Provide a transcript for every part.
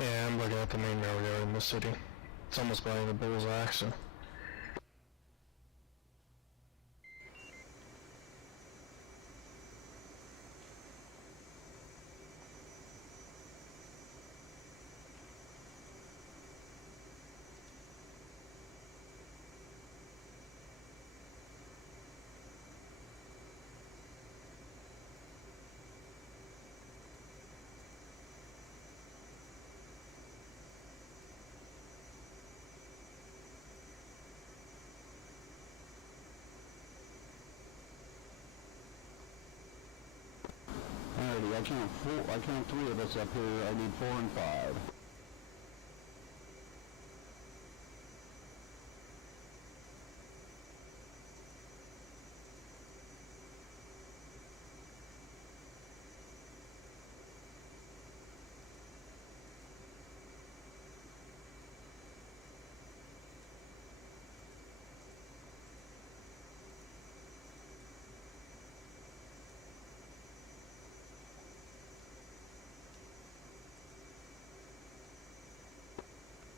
Yeah, I'm looking at the main rail yard in the city. It's almost by the bullseye, so. Alrighty, I count 3 of us up here. I need 4 and 5.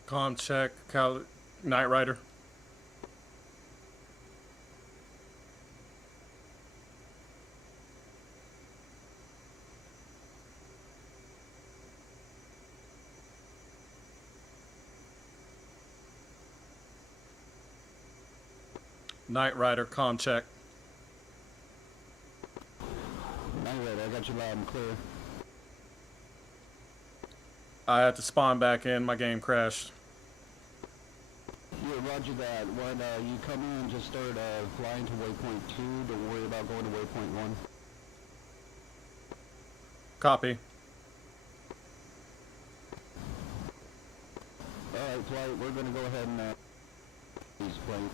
Comm check, Knight Rider. Knight Rider, comm check. Knight Rider, I got you loud and clear. I had to spawn back in, my game crashed. Yeah, roger that. When you come in, just start flying to waypoint 2. Don't worry about going to waypoint 1. Copy. Alright, flight, we're going to go ahead and please plane.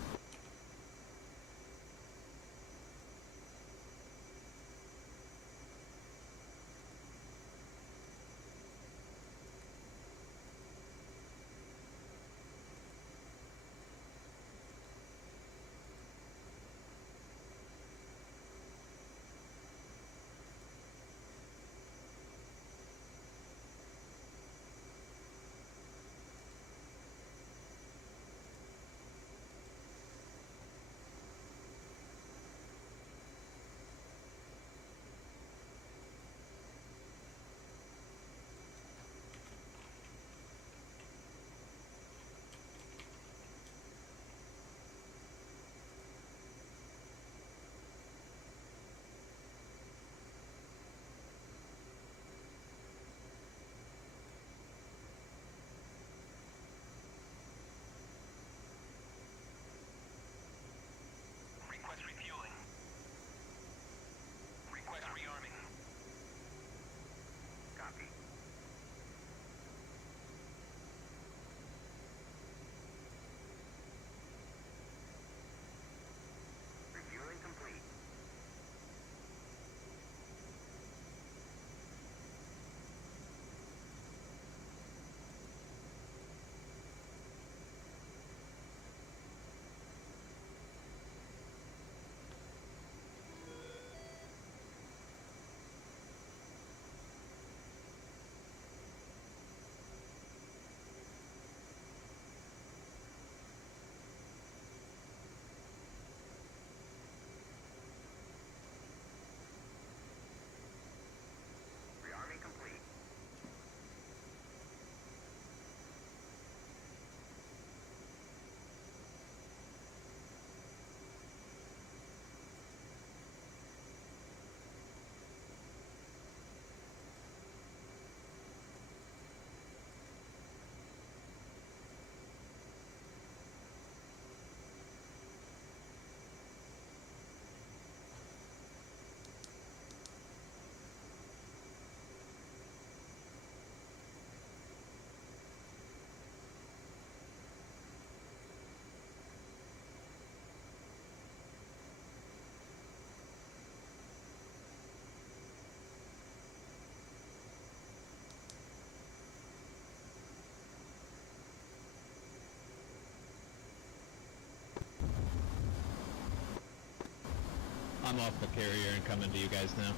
I'm off the carrier and coming to you guys now.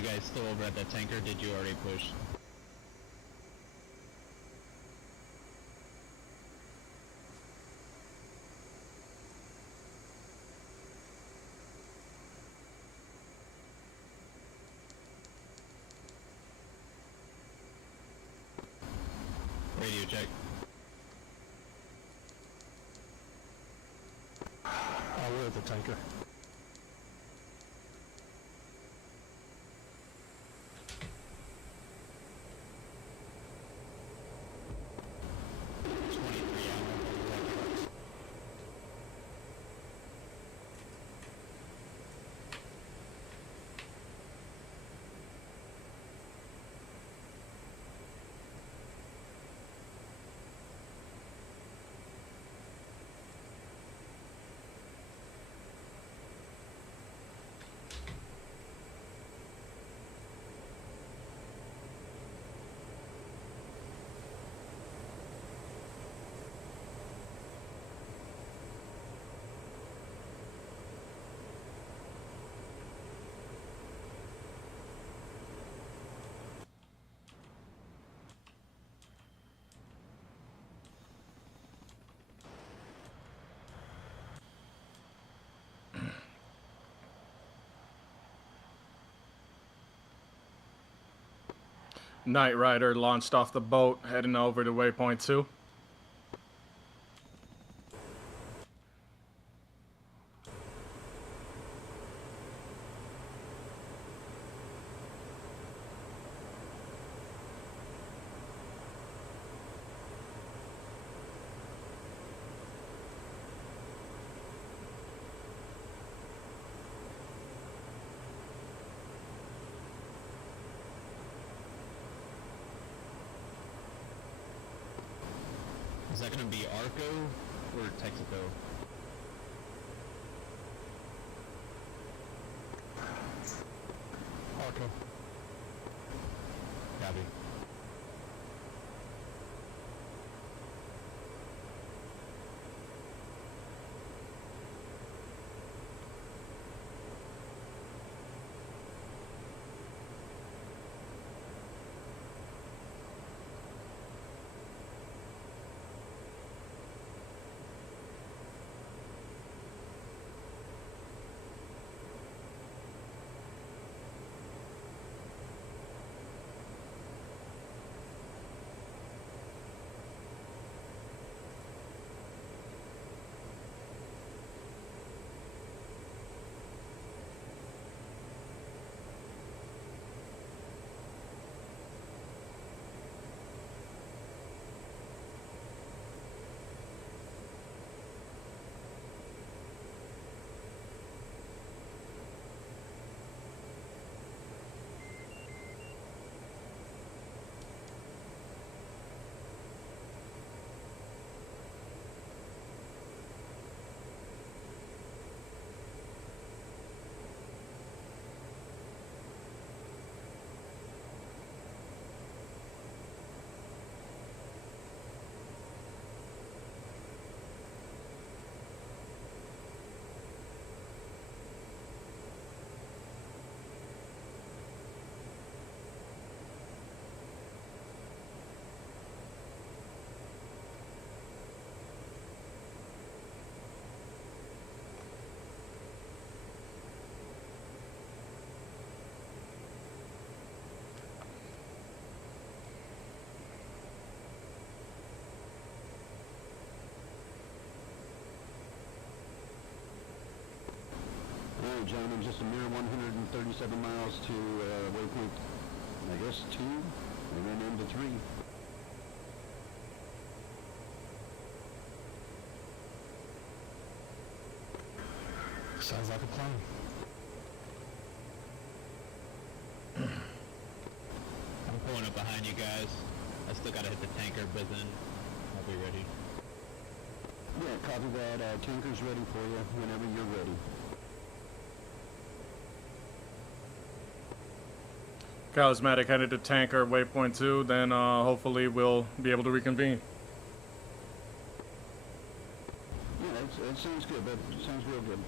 you guys still over at that tanker? Did you already push? Radio check. We're at the tanker. Knight Rider launched off the boat, heading over to waypoint 2. Is that going to be Arco or Texaco? Arco. Copy. Alright, gentlemen, just a mere 137 miles to waypoint, I guess, 2, and then into 3. Sounds like a plan. I'm pulling up behind you guys. I still gotta hit the tanker, but then I'll be ready. Yeah, copy that. Tanker's ready for you whenever you're ready. Charismatic headed to tanker, waypoint 2, then hopefully we'll be able to reconvene. Yeah, that sounds good. That sounds real good.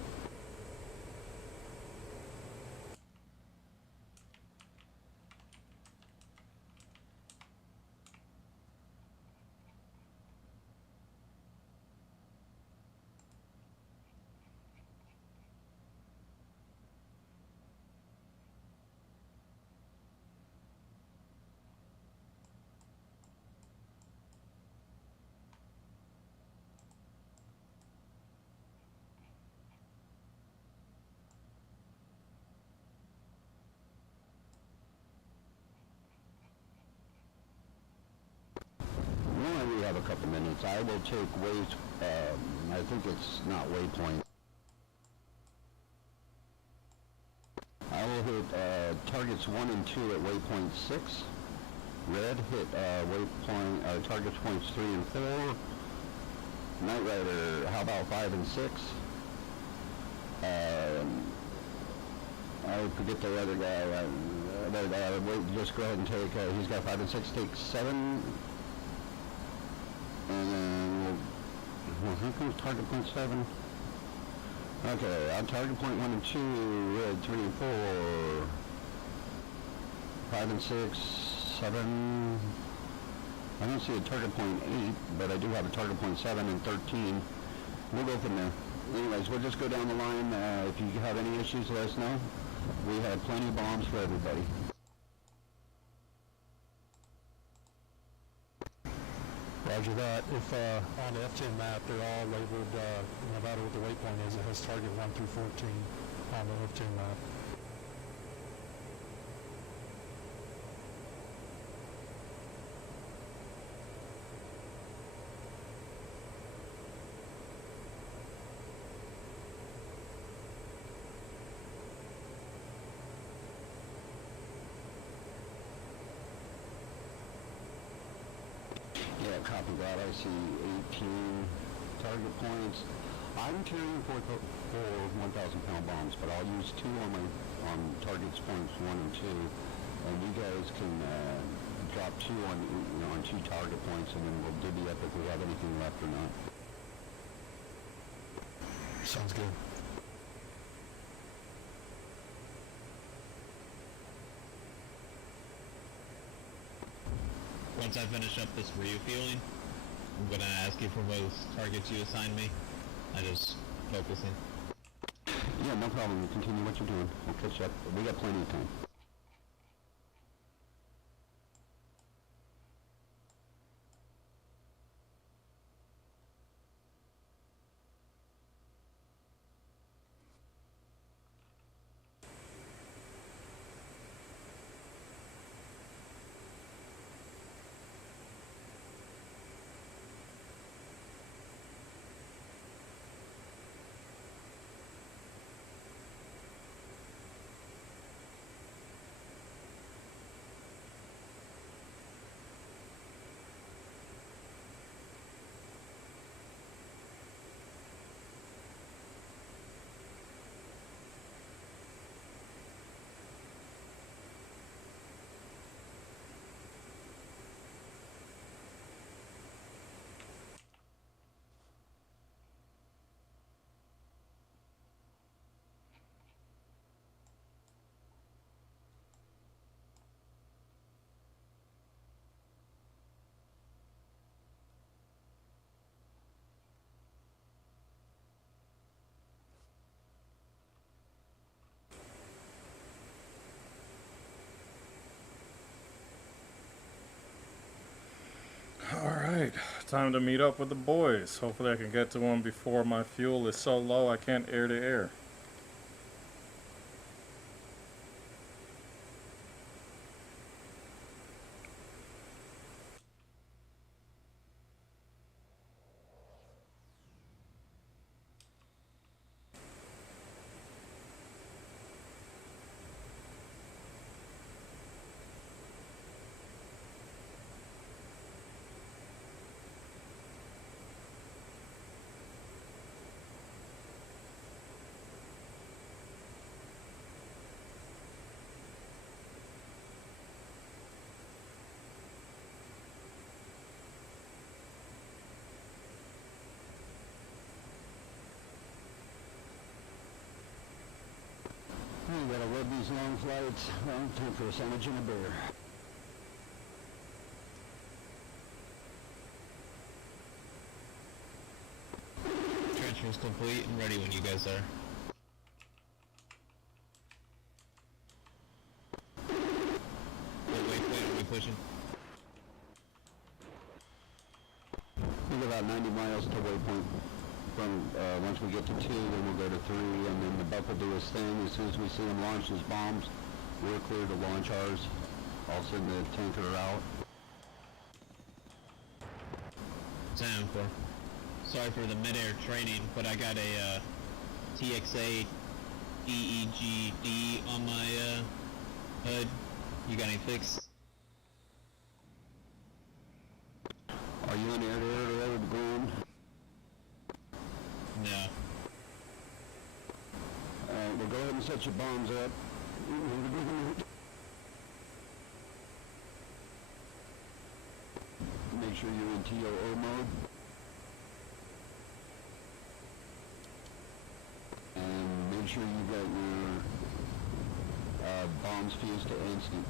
a couple minutes. I will take I think it's not waypoint. I will hit targets 1 and 2 at waypoint 6. Red hit waypoint targets points 3 and 4. Night Rider, how about 5 and 6? I forget the other guy. Wait, just go ahead and take. He's got 5 and 6. Take 7. And then here comes target point 7. Okay, on target point 1 and 2, red 3 and 4, 5 and 6, 7. I don't see a target point 8, but I do have a target point 7 and 13. We'll go from there. Anyways, we'll just go down the line. If you have any issues, let us know. We have plenty of bombs for everybody. Roger that. If on the F10 map they're all labeled, no matter what the waypoint is, it has target 1 through 14 on the F10 map. Yeah, copy that. I see 18 target points. I'm carrying 4 1,000-pound bombs, but I'll use 2 on targets points 1 and 2, and you guys can drop 2 on 2 target points, and then we'll divvy up if we have anything left or not. Sounds good. Once I finish up this refueling, I'm gonna ask you for those targets you assigned me. I just focusing. Yeah, no problem. Continue what you're doing. We'll catch up. We got plenty of time. Alright, time to meet up with the boys. Hopefully I can get to them before my fuel is so low I can't air to air. You gotta love these long flights. Well, time for a sandwich and a beer. Transfer's complete and ready when you guys are. Wait, are we pushing? We got about 90 miles to waypoint. From once we get to 2, then we'll go to 3, and then the Buck will do his thing. As soon as we see him launch his bombs, we're clear to launch ours. I'll send the tanker out. 10-4. Sorry for the mid-air training, but I got a TXA DEGD on my hood. You got any fix? Are you in air-to-air or over the ground? No. Alright, well go ahead and set your bombs up. Make sure you're in TOO mode. And make sure you got your bombs fused to instant.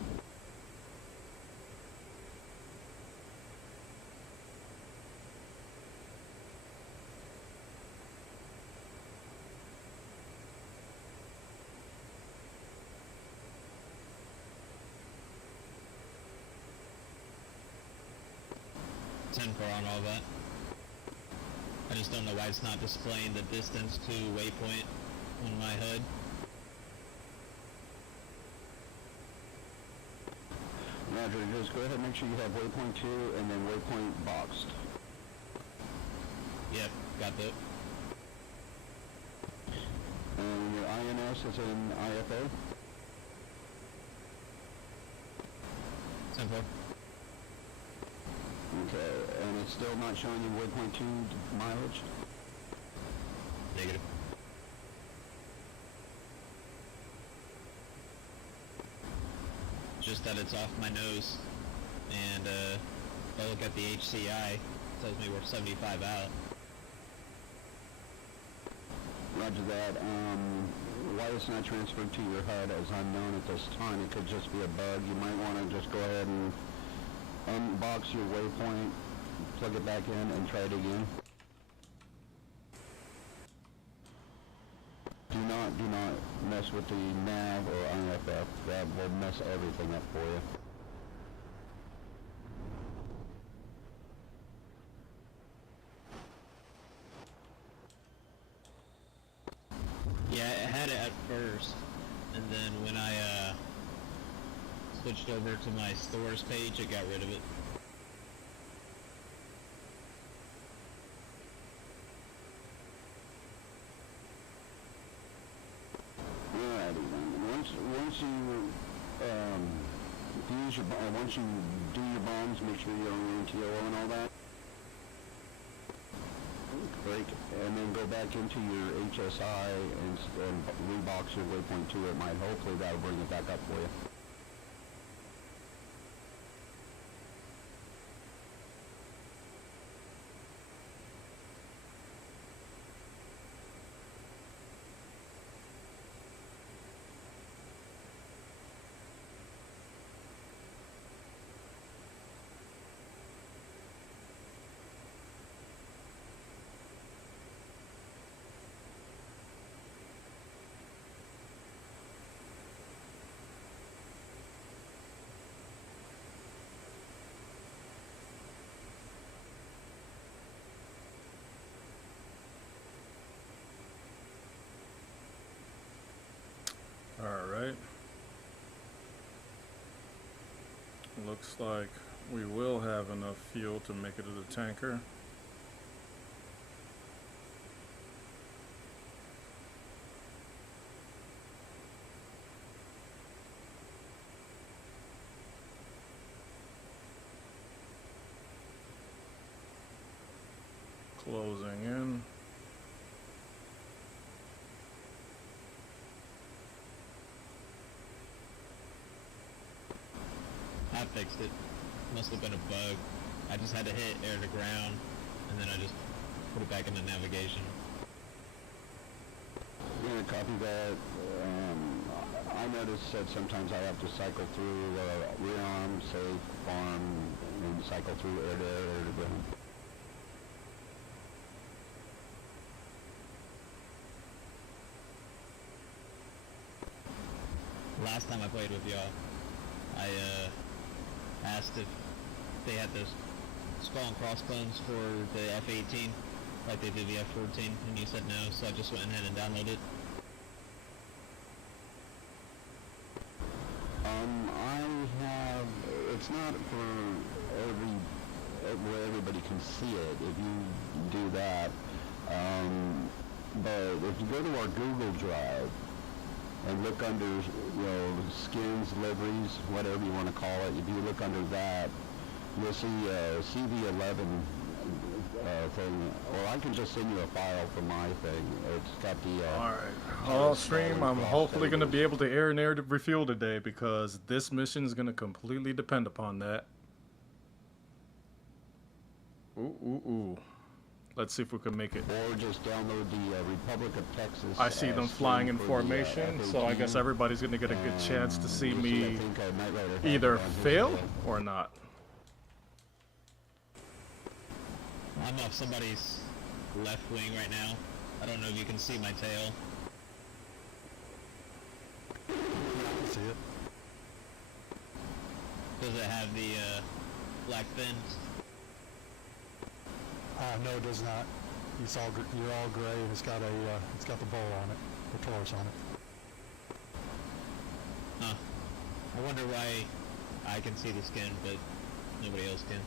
For on all that. I just don't know why it's not displaying the distance to waypoint on my HUD. Roger, just go ahead and make sure you have waypoint 2 and then waypoint boxed. Yep, got that. And your INS is in IFA? 10-4. Okay, and it's still not showing you waypoint 2 mileage? Negative. Just that it's off my nose. And if I look at the HCI, it tells me we're 75 out. Roger that. Why it's not transferred to your HUD is unknown at this time. It could just be a bug. You might want to just go ahead and unbox your waypoint, plug it back in, and try it again. Do not mess with the nav or IFF. That will mess everything up for you. Yeah, I had it at first, and then when I switched over to my stores page, it got rid of it. Alrighty then. Once you fuse your once you do your bombs, make sure you're on your TOO and all that. Break, and then go back into your HSI and rebox your waypoint 2. It might, hopefully that'll bring it back up for you. Alright. Looks like we will have enough fuel to make it to the tanker. Closing in. I fixed it. Must have been a bug. I just had to hit air to ground, and then I just put it back into navigation. Yeah, copy that. I noticed that sometimes I have to cycle through rearm, save, farm, and cycle through air to air, air to ground. Last time I played with y'all, I asked if they had those skull and crossbones for the F-18, like they did the F-14, and you said no, so I just went ahead and downloaded it. I have, it's not for every where everybody can see it if you do that. But if you go to our Google Drive and look under, skins, liveries, whatever you want to call it, if you look under that, you'll see CV11 thing, or I can just send you a file from my thing. It's got the Alright. All stream, I'm hopefully going to be able to air narrative refuel today because this mission is going to completely depend upon that. Ooh. Let's see if we can make it. Or just download the Republic of Texas. I see them flying in formation, so I guess everybody's going to get a good chance to see me either fail or not. I'm off somebody's left wing right now. I don't know if you can see my tail. I can see it. Does it have the black fins? No, it does not. You're all gray, and it's got the bowl on it, the Taurus on it. Huh. I wonder why I can see the skin, but nobody else can.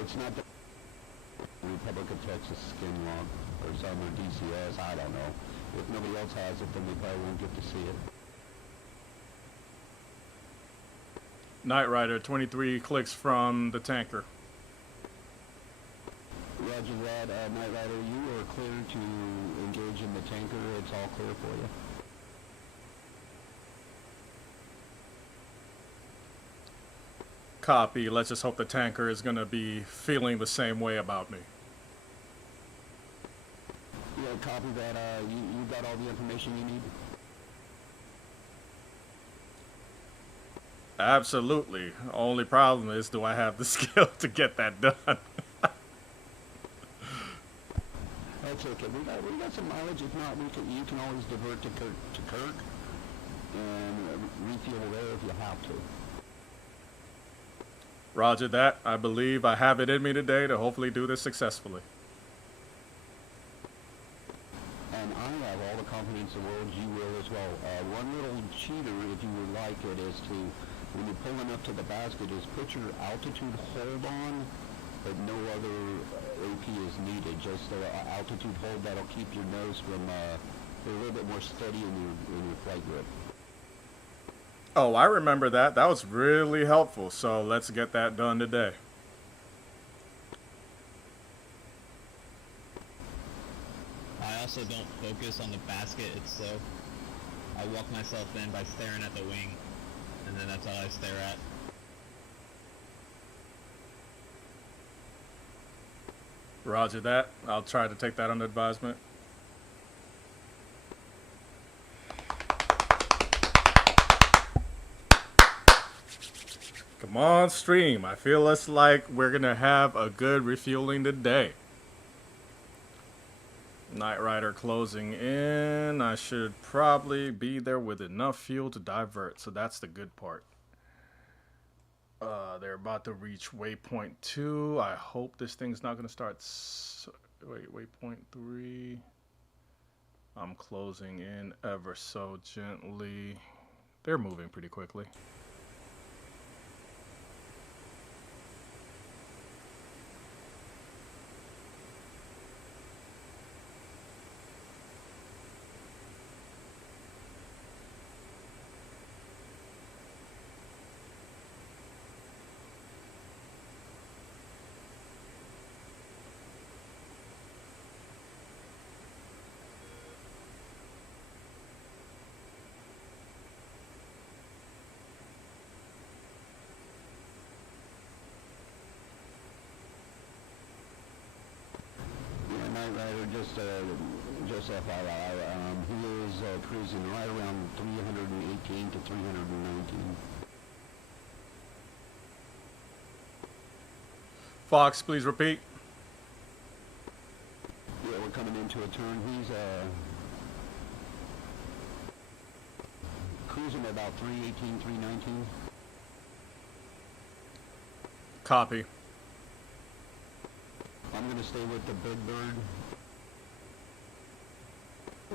It's not the Republic of Texas skin log or some or DCS. I don't know. If nobody else has it, then they probably won't get to see it. Knight Rider, 23 clicks from the tanker. Roger that, Knight Rider. You are clear to engage in the tanker. It's all clear for you. Copy. Let's just hope the tanker is going to be feeling the same way about me. Yeah, copy that. You got all the information you need? Absolutely. Only problem is, do I have the skill to get that done? That's okay. We got some mileage. If not, you can always divert to Kirk and refuel there if you have to. Roger that. I believe I have it in me today to hopefully do this successfully. And I have all the confidence in the world you will as well. One little cheater, if you would like it, is to, when you're pulling up to the basket, is put your altitude hold on, but no other AP is needed. Just the altitude hold that'll keep your nose from a little bit more steady in your flight grip. Oh, I remember that. That was really helpful. So let's get that done today. I also don't focus on the basket itself. I walk myself in by staring at the wing, and then that's all I stare at. Roger that. I'll try to take that under advisement. Come on, stream. I feel it's like we're going to have a good refueling today. Knight Rider closing in. I should probably be there with enough fuel to divert, so that's the good part. They're about to reach waypoint 2. I hope this thing's not going to start... Wait, waypoint 3. I'm closing in ever so gently. They're moving pretty quickly. Knight Rider, just FYI, he is cruising right around 318 to 319. Fox, please repeat. Yeah, we're coming into a turn. He's cruising at about 318, 319. Copy. I'm going to stay with the Big Bird.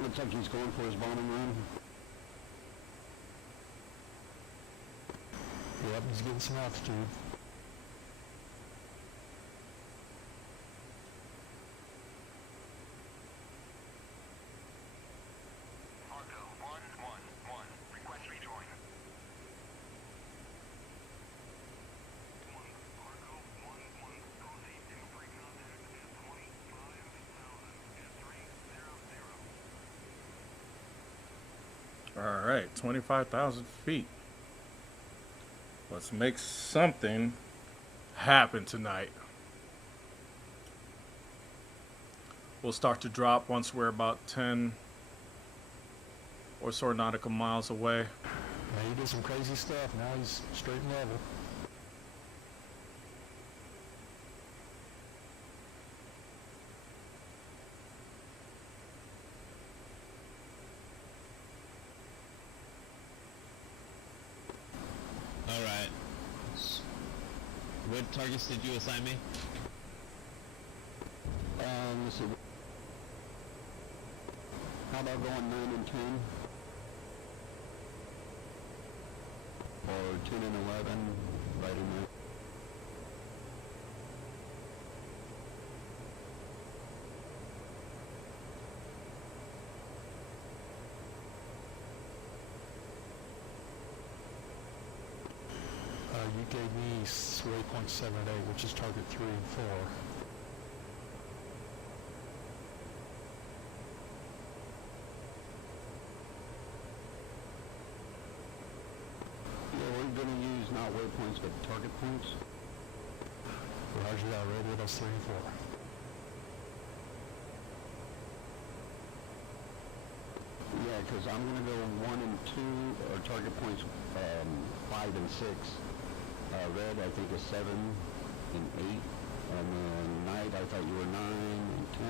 Looks like he's going for his bombing run. Yep, he's getting some altitude. Argo 111. Request rejoin. Argo 111. Proceed to pre-contact at 25,000 at 300. All right, 25,000 feet. Let's make something happen tonight. We'll start to drop once we're about 10 or so nautical miles away. Yeah, he did some crazy stuff. Now he's straight and level. Alright. What targets did you assign me? Let's see. How about going 9 and 10? Or 10 and 11, right in there. You gave me waypoint 7 and 8, which is target 3 and 4. Yeah, we're going to use not waypoints, but target points. Roger that, red widows 3 and 4. Yeah, because I'm going to go 1 and 2, or target points 5 and 6. Red, I think, is 7 and 8. And then night, I thought you were 9 and 10.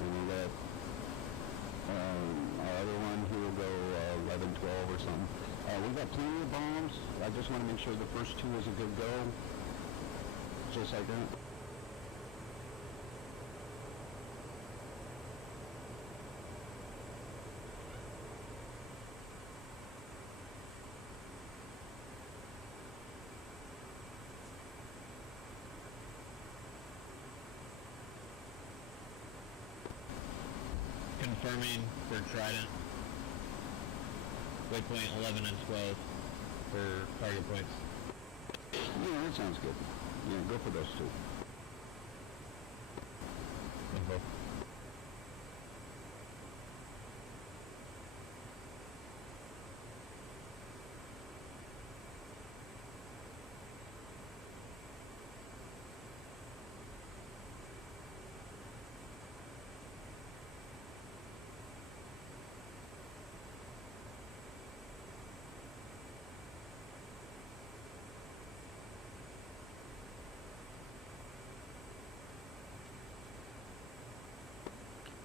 And we'll let our other one, he will go 11, 12 or something. We've got plenty of bombs. I just want to make sure the first 2 is a good go. Just like that. Confirming for Trident. Waypoint 11 and 12 for target points. Yeah, that sounds good. Yeah, go for those 2. Info.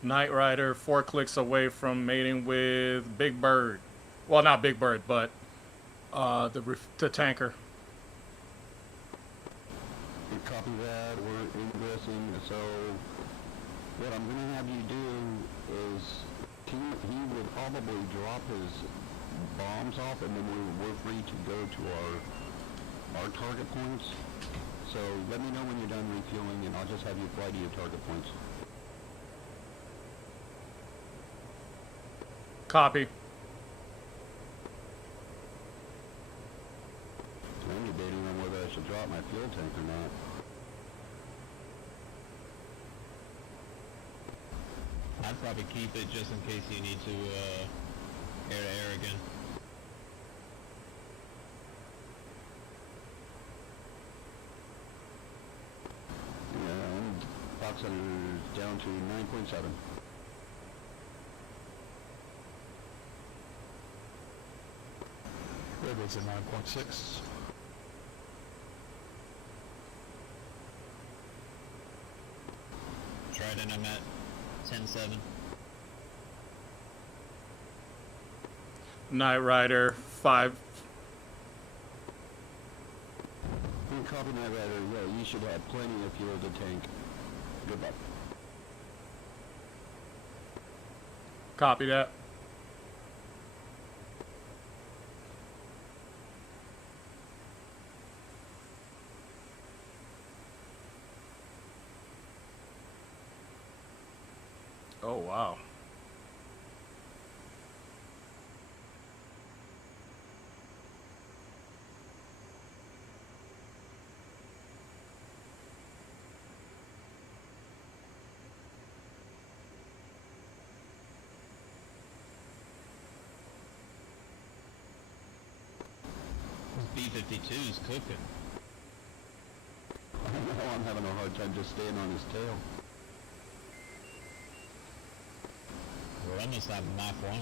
Knight Rider 4 clicks away from mating with Big Bird. Well, not Big Bird, but the tanker. You copy that, we're ingressing, so what I'm going to have you do is he will probably drop his bombs off and then we're free to go to our target points. So let me know when you're done refueling and I'll just have you fly to your target points. Copy. I'm debating on whether I should drop my fuel tank or not. I'd probably keep it just in case you need to air-to-air again. Yeah, and box is down to 9.7. Redwood's at 9.6. Trident, I'm at 10-7. Knight Rider 5. Copy my radar, yeah, you should have plenty of fuel to tank. Good luck. Copy that. B-52's cooking. I don't know, I'm having a hard time just staying on his tail. We're almost at Mach 1.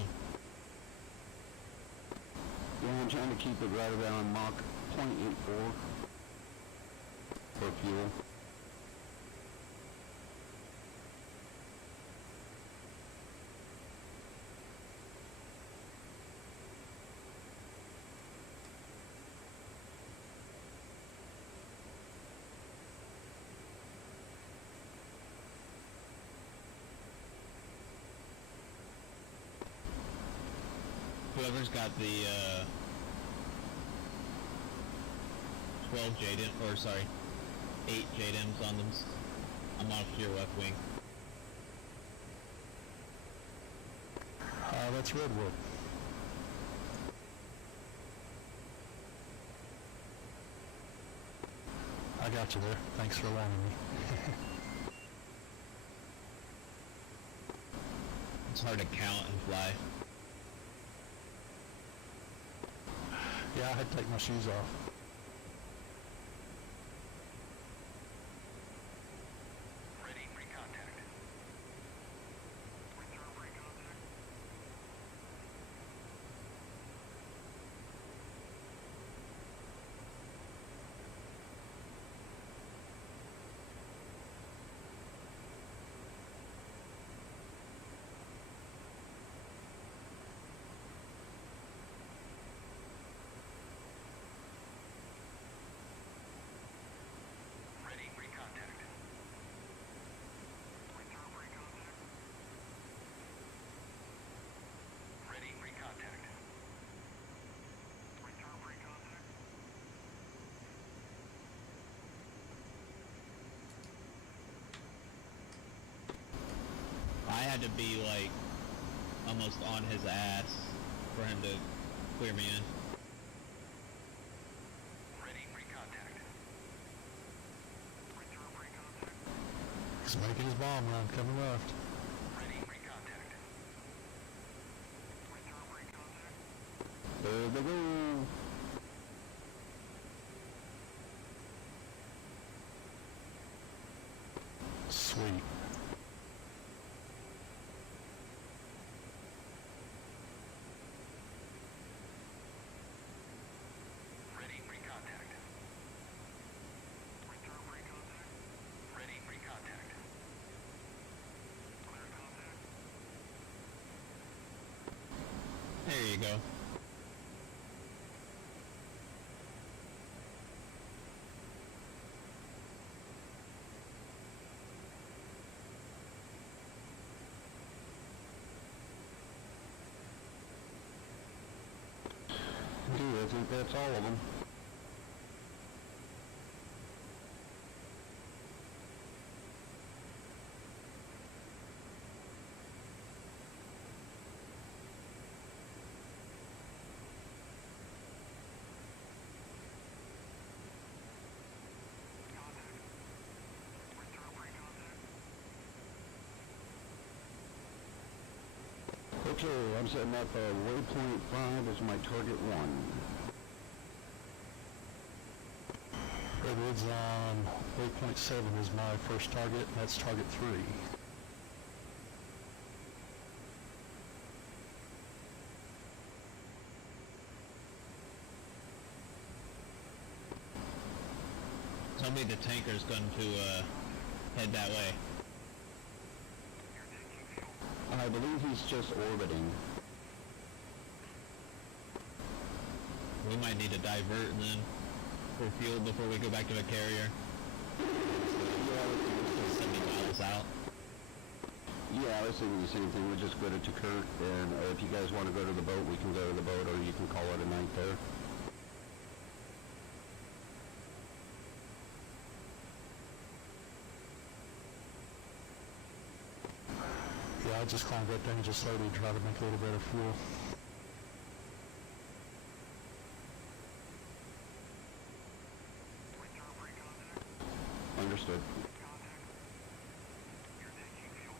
Yeah, I'm trying to keep it right around Mach .84 for fuel. Whoever's got the 12 JDM, or sorry, 8 JDMs on them, I'm off to your left wing. That's Redwood. I got you there. Thanks for warning me. It's hard to count and fly. Yeah, I had to take my shoes off. Ready, pre-contact. Return pre-contact. Ready, pre-contact. Return pre-contact. Ready, pre-contact. Return pre-contact. I had to be like almost on his ass for him to clear me in. Ready, pre-contact. Return pre-contact. He's making his bomb run, coming left. Ready, pre-contact. Return pre-contact. There they go. Sweet. Ready, pre-contact. Return pre-contact. Ready, pre-contact. Clear contact. There you go. I think that's all of them. Contact. Return pre-contact. Okay, I'm setting up waypoint 5 as my target 1. Redwood's on waypoint 7 is my first target. That's target 3. Tell me the tanker's going to head that way. You're taking fuel. I believe he's just orbiting. We might need to divert then for fuel before we go back to the carrier. 70 miles out. Yeah, I was thinking the same thing. We just go to Kurt, and if you guys want to go to the boat, we can go to the boat, or you can call it a night there. Yeah, I just climbed that thing just slowly to try to make a little bit of fuel. Return pre-contact. Understood. Contact. You're taking fuel.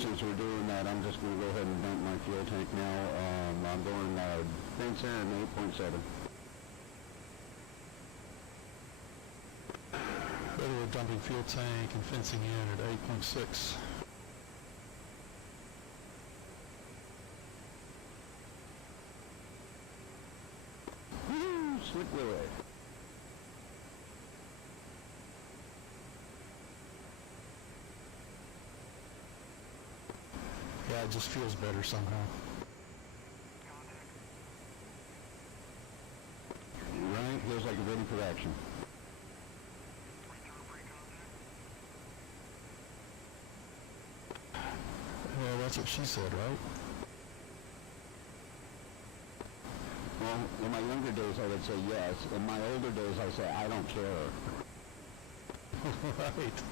since we're doing that, I'm just going to go ahead and dump my fuel tank now. I'm going fence in 8.7. Better we're dumping fuel tank and fencing in at 8.6. Woo! Slick Willie. Yeah, it just feels better somehow. Right, feels like you're ready for action. Well, that's what she said, right? Well, in my younger days I would say yes. In my older days I say I don't care. Right.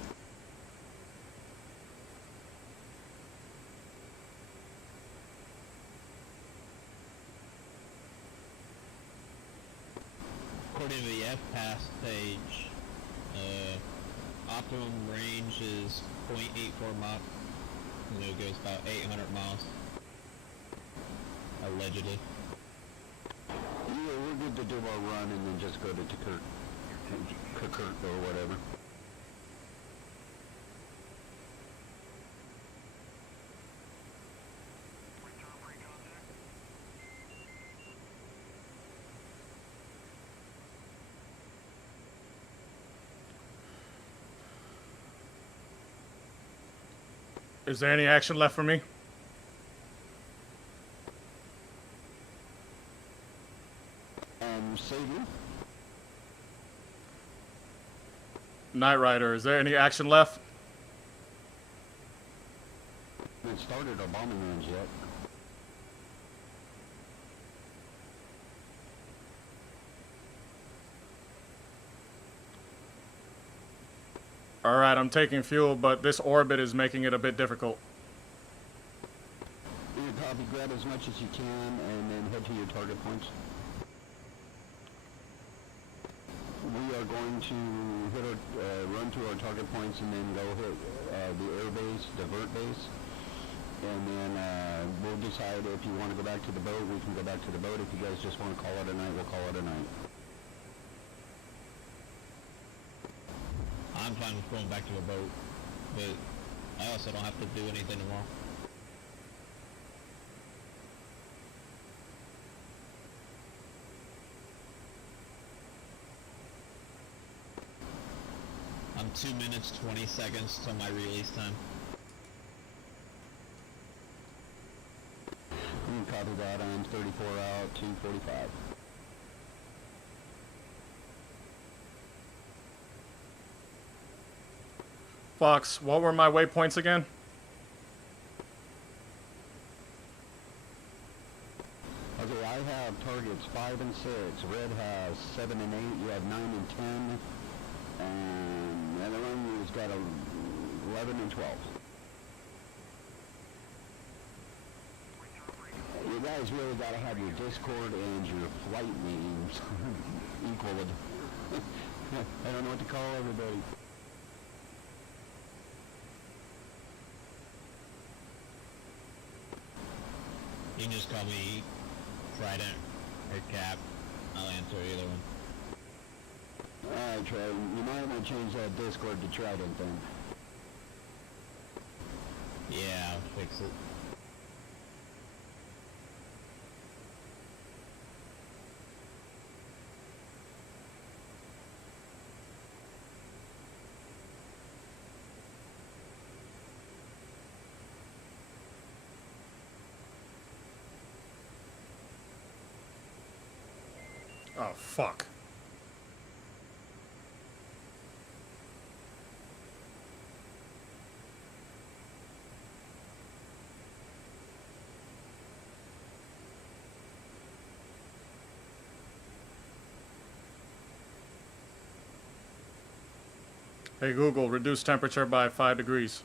According to the F.L.A.G page, optimum range is 0.84 miles. It goes about 800 miles. Allegedly. Yeah, we're good to do our run and then just go to Kurt or whatever. Is there any action left for me? Sadie? Knight Rider, is there any action left? We haven't started our bombing runs yet. Alright, I'm taking fuel, but this orbit is making it a bit difficult. You can copy, grab as much as you can, and then head to your target points. We are going to hit our, run to our target points and then go hit the air base, divert base. And then we'll decide if you want to go back to the boat, we can go back to the boat. If you guys just want to call it a night, we'll call it a night. I'm fine with going back to a boat, but I also don't have to do anything tomorrow. I'm 2 minutes 20 seconds till my release time. You can copy that. I'm 34 out, 2:45. Fox, what were my waypoints again? Okay, I have targets 5 and 6. Red has 7 and 8. You have 9 and 10. And the other one has got 11 and 12. You guys really got to have your Discord and your flight names equal. I don't know what to call everybody. You can just call me Trident or Cap. I'll answer either one. Alright, Trident. You might want to change that Discord to Trident then. Yeah, I'll fix it. Oh, fuck. Hey Google, reduce temperature by 5 degrees.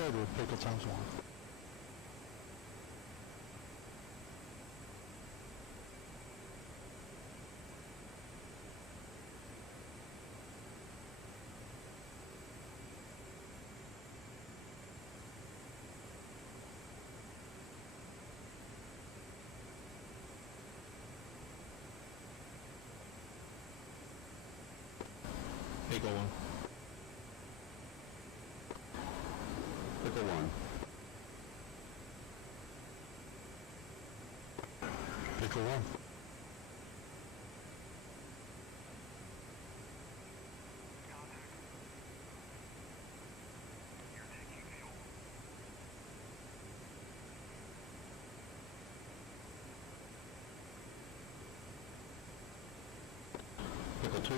Go ahead with pickle times 1. Pickle 1. Pickle 1. Pickle 1. Contact. You're taking fuel. Pickle 2.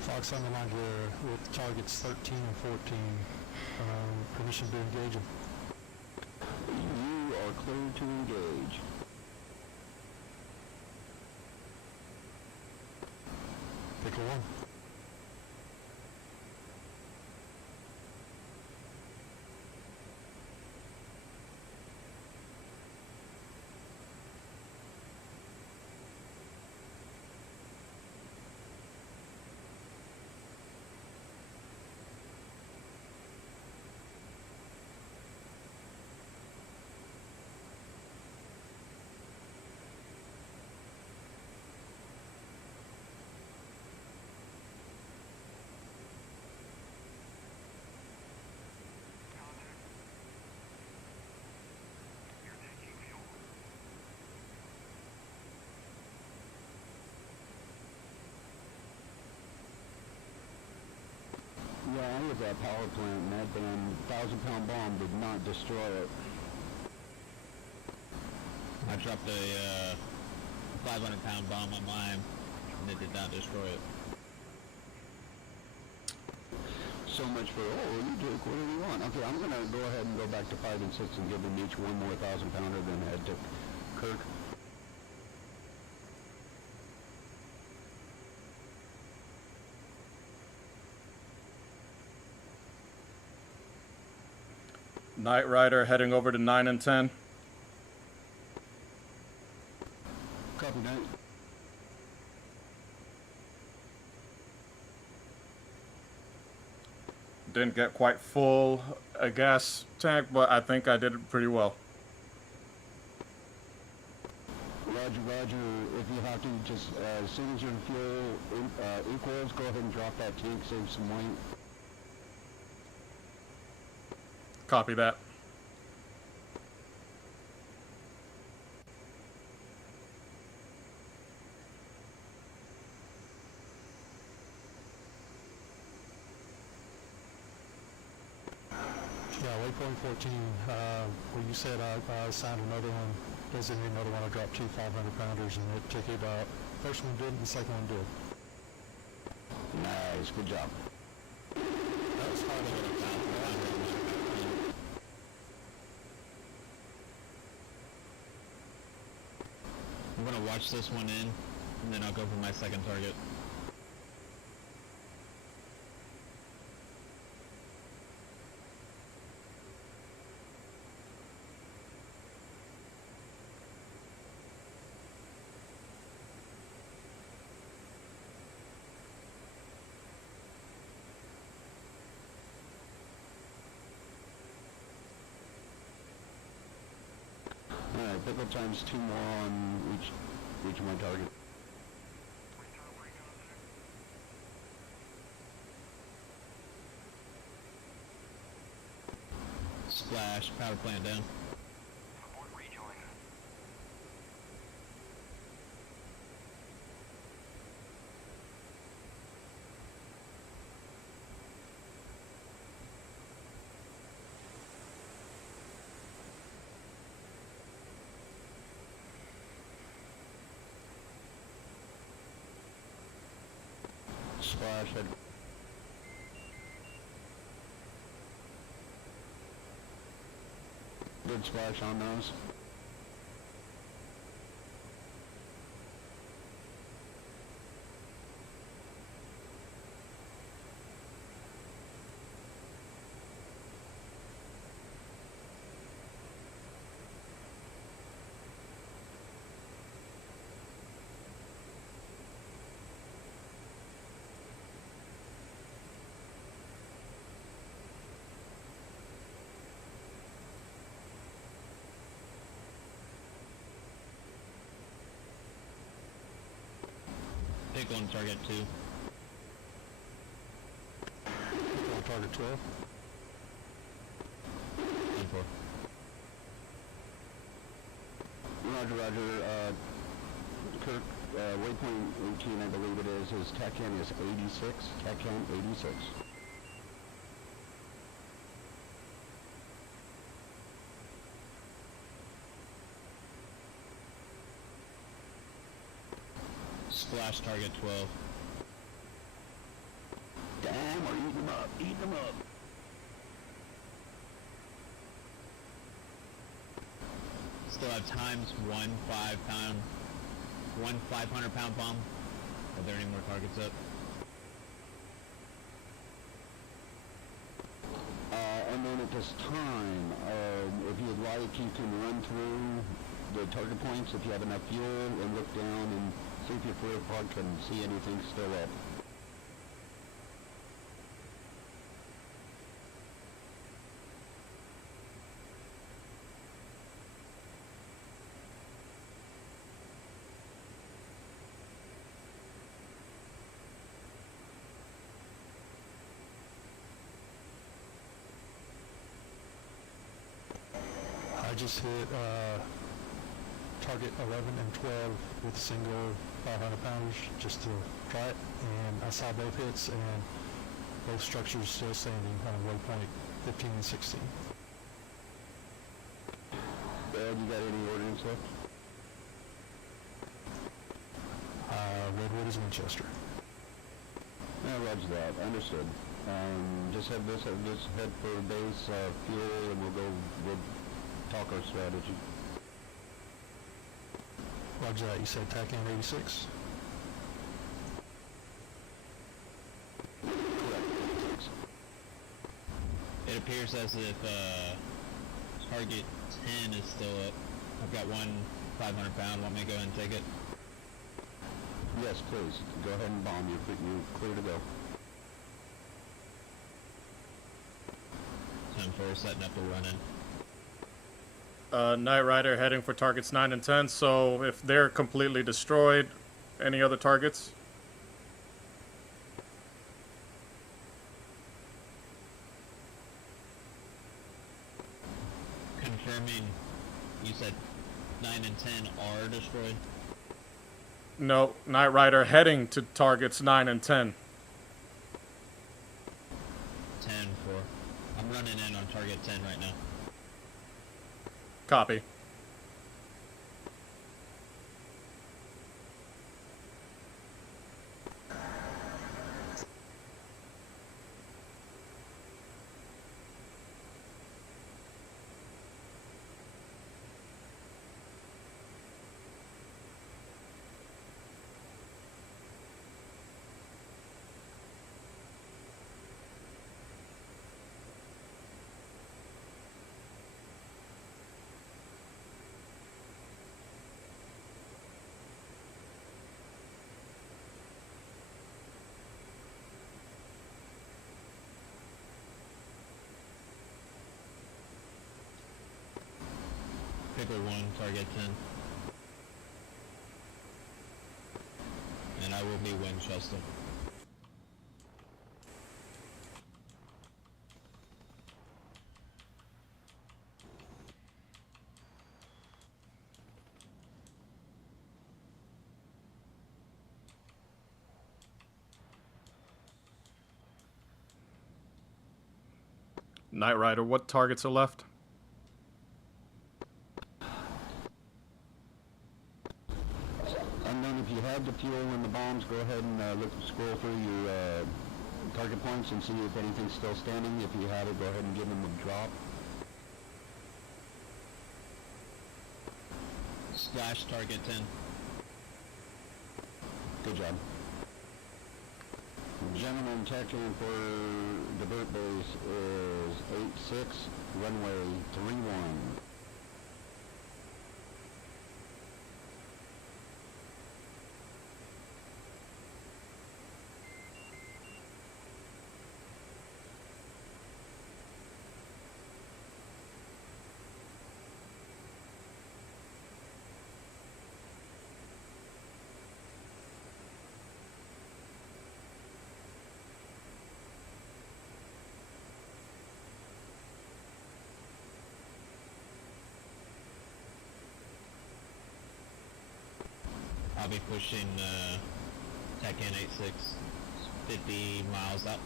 Fox underlined with targets 13 and 14. Permission to engage them. You are cleared to engage. Pickle 1. Contact. You're taking fuel. Yeah, I was at power plant and that damn 1,000-pound bomb did not destroy it. I dropped a 500-pound bomb on mine, and it did not destroy it. So much for, oh, you Duke, what do you want? Okay, I'm gonna go ahead and go back to 5 and 6 and give them each one more 1,000-pounder, then head to Kirk. Knight Rider heading over to 9 and 10. Copy that. Didn't get quite full a gas tank, but I think I did pretty well. Roger, roger. If you have to, just as soon as your fuel equals, go ahead and drop that tank, save some weight. Copy that. Yeah, waypoint 14, where you said I signed another one, designated another one, I dropped 2 500-pounders, and it took it out. First one did, the second one did. Nice, good job. That was hard to get a 1,000-pounder. I'm gonna watch this one in, and then I'll go for my second target. Alright, pickle times 2 more on each of my target. Restart pre-contact. Splash, power plant down. Support rejoin. Splash head. Good splash on those. Pick on target 2. On target 12. Info. Roger, roger. Kirk, waypoint 18, I believe it is. His TACAN is 86. TACAN 86. Splash target 12. Damn, we're eating them up. Eating them up. Still have times one 500-pound bomb. Are there any more targets up? And then at this time, if you'd like, you can run through the target points if you have enough fuel and look down and see if your flare pod can see anything still up. I just hit target 11 and 12 with single 500 pounders just to try it, and I saw both hits and both structures still standing on waypoint 15 and 16. You got any ordnance left? Redwood is Winchester. Yeah, roger that. Understood. Just head for base fuel, and we'll talk our strategy. Roger that. You said TACAN 86? Correct. It appears as if target 10 is still up. I've got one 500-pound. Want me to go ahead and take it? Yes, please. Go ahead and bomb. You're clear to go. 10-4, setting up the run-in. Knight Rider heading for targets 9 and 10, so if they're completely destroyed, any other targets? Confirming, you said 9 and 10 are destroyed? No, Knight Rider heading to targets 9 and 10. 10-4. I'm running in on target 10 right now. Copy. Pickle 1, target 10. And I will be Winchester. Knight Rider, what targets are left? Unknown Again, if you have the fuel and the bombs, go ahead and scroll through your target points and see if anything's still standing. If you have it, go ahead and give them a drop. Slash target 10. Good job. Gentlemen, checking for divert base is 86, runway 31. I'll be pushing Tech N86, 50 miles out.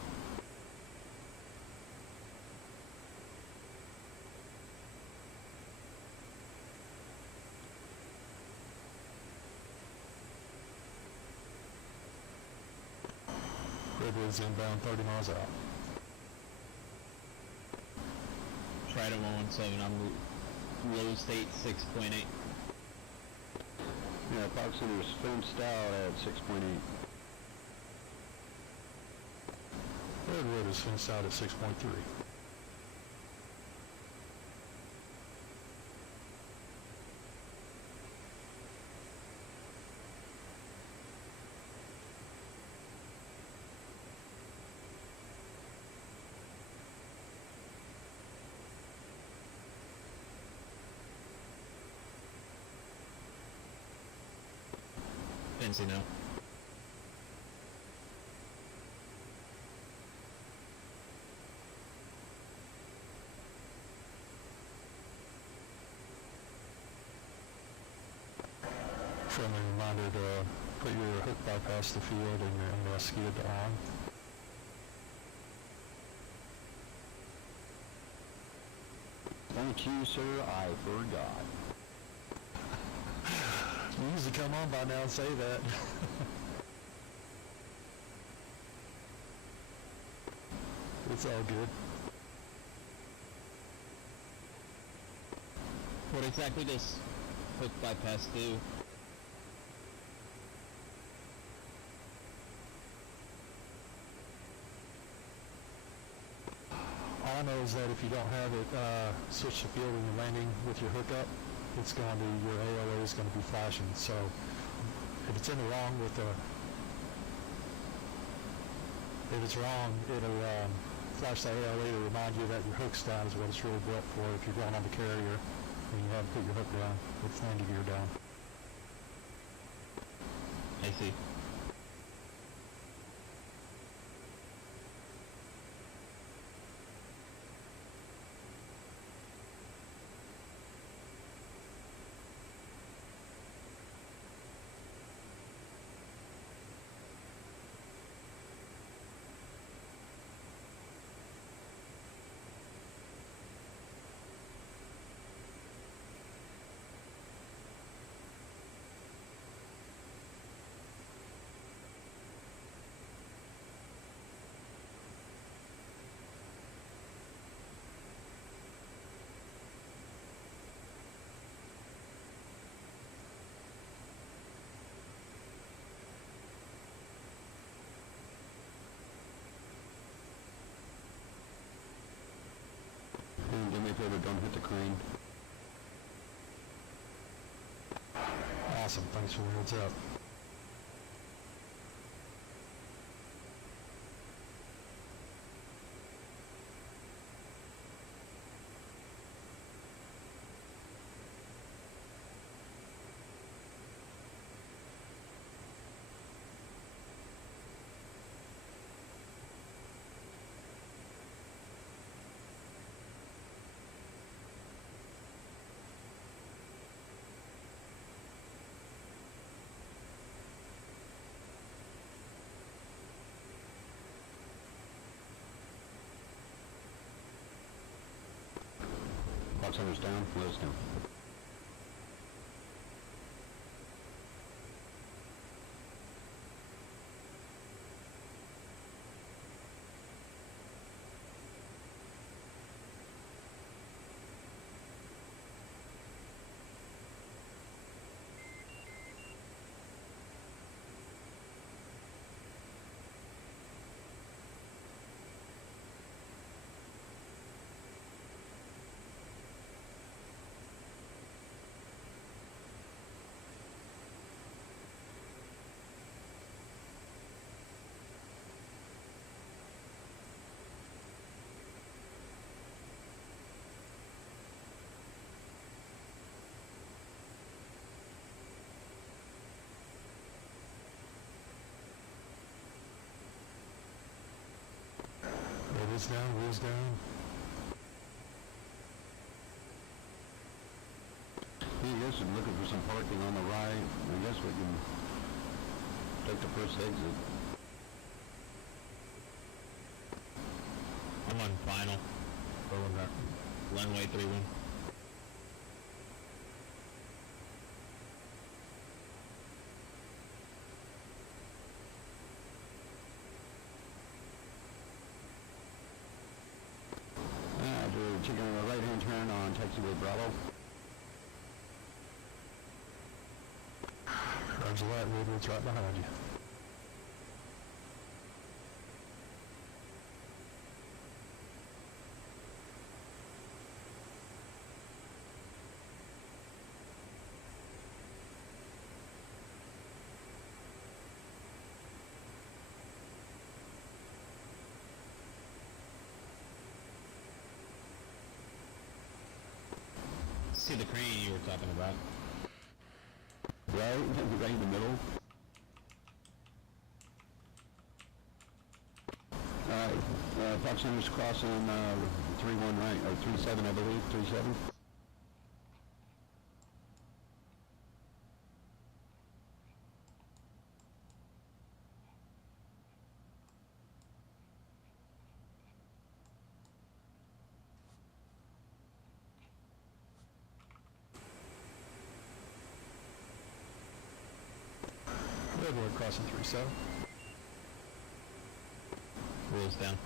Redwood's inbound 30 miles out. Trident 117, I'm low state 6.8. Yeah, Fox Center's fenced out at 6.8. Redwood is fenced out at 6.3. Fancy now. Friendly reminder to put your hook bypass the field and your NS skid on. Thank you, sir. I forgot. You usually come on by now and say that. It's all good. What exactly does hook bypass do? All I know is that if you don't have it switch the field when you're landing with your hookup, it's going to be, your ALA is going to be flashing. So if it's in the wrong with the, if it's wrong, it'll flash the ALA to remind you that your hook's down is what it's really built for if you're going on the carrier and you haven't put your hook down with landing gear down. I see. And do me a favor, don't hit the crane. Awesome, thanks for the heads up. Fox Center's down, let us down. Wheels down, wheels down. I guess I'm looking for some parking on the right. I guess we can take the first exit. I'm on final. Rolling back. Runway 31. We're taking a right-hand turn on taxiway Bravo. Roger that, Woodward's right behind you. See the crane you were talking about. Right in the middle. Alright, Fox Center's crossing 3-1 right, or 3-7 I believe, 3-7. Woodward crossing 3-7. Wheels down.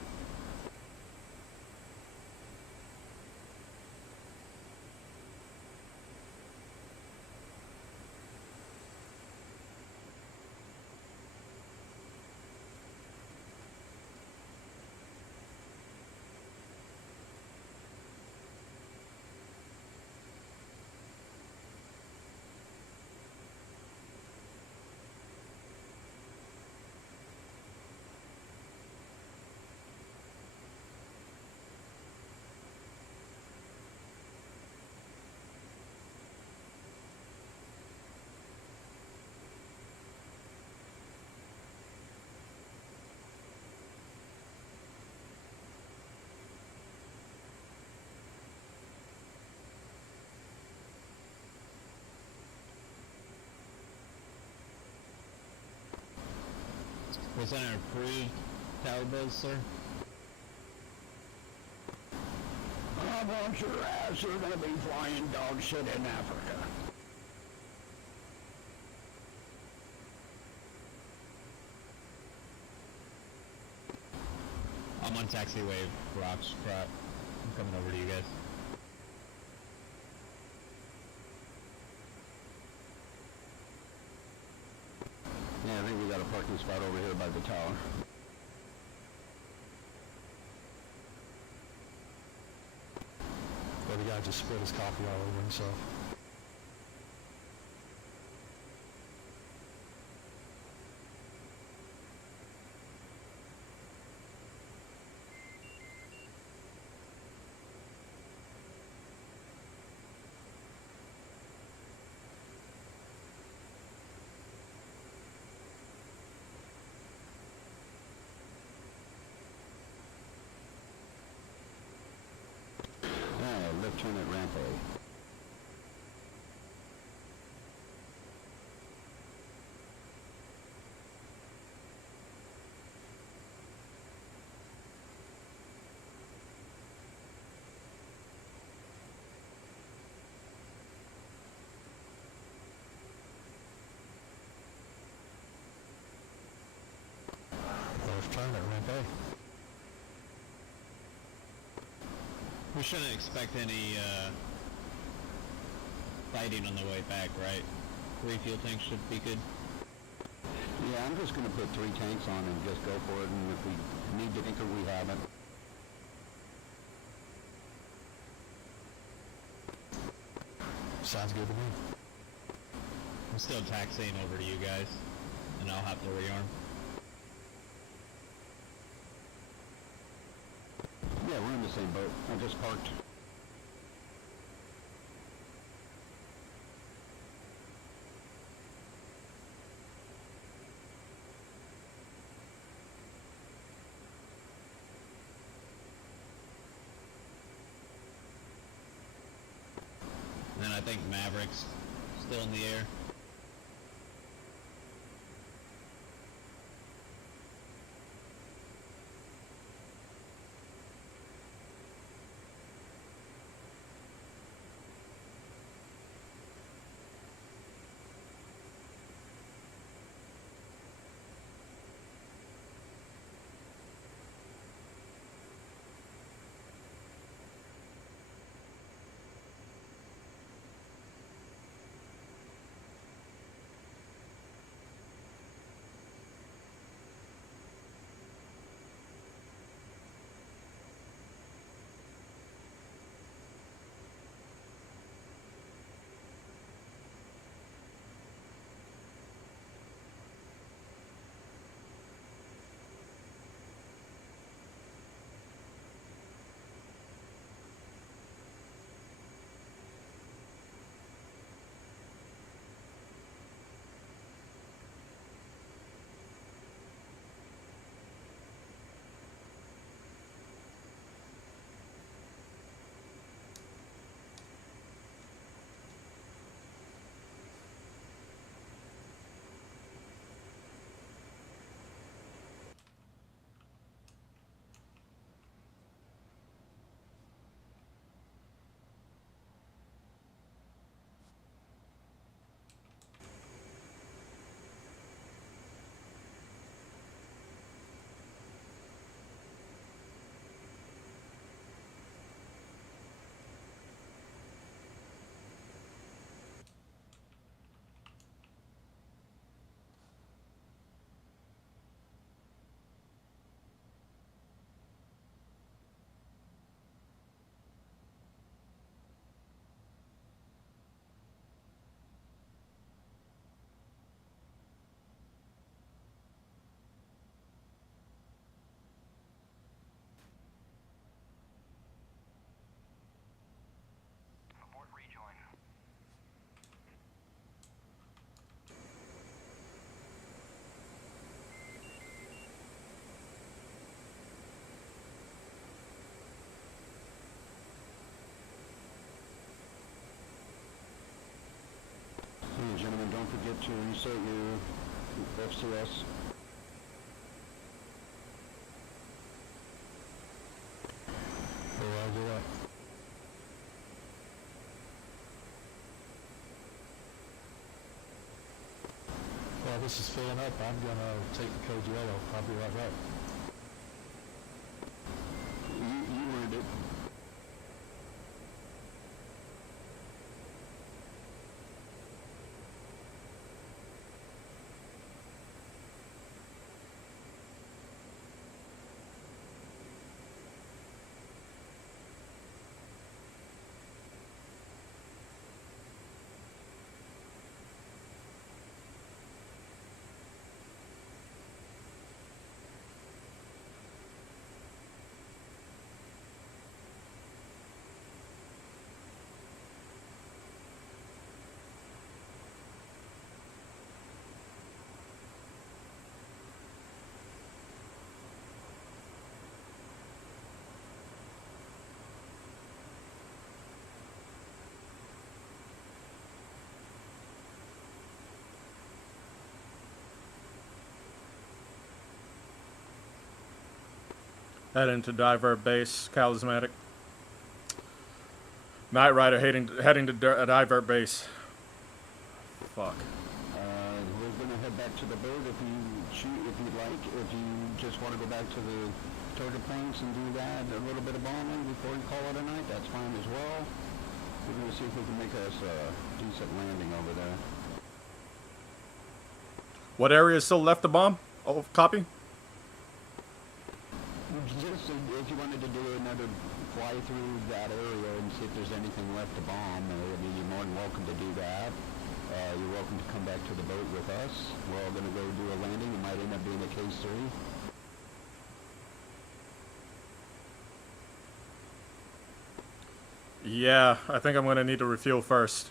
Was that an approved tower buzz, sir? I want your ass, you're gonna be flying dog shit in Africa. I'm on taxiway Rocks Crop. I'm coming over to you guys. Yeah, I think we got a parking spot over here by the tower. Well, the guy just spilled his coffee all over himself. Left turn at ramp A. Left turn at ramp A. We shouldn't expect any fighting on the way back, right? 3 fuel tanks should be good. Yeah, I'm just gonna put 3 tanks on and just go for it, and if we need to tinker, we have it. Sounds good to me. I'm still taxiing over to you guys, and I'll have to rearm. Yeah, we're in the same boat. I just parked. then I think Maverick's still in the air. Abort rejoin. Hey, gentlemen, don't forget to reset your FCS. Roger that. While this is filling up, I'm gonna take the code yellow. I'll be right back. You earned it. Heading to divert base, Charismatic. Knight Rider heading to divert base. Fuck. We're gonna head back to the boat if you'd like. If you just want to go back to the target points and do that, a little bit of bombing before you call it a night, that's fine as well. We're gonna see if we can make us a decent landing over there. What area is still left to bomb? Oh, copy. Just if you wanted to do another fly through that area and see if there's anything left to bomb, you're more than welcome to do that. You're welcome to come back to the boat with us. We're all going to go do a landing. It might end up being a case 3. Yeah, I think I'm going to need to refuel first.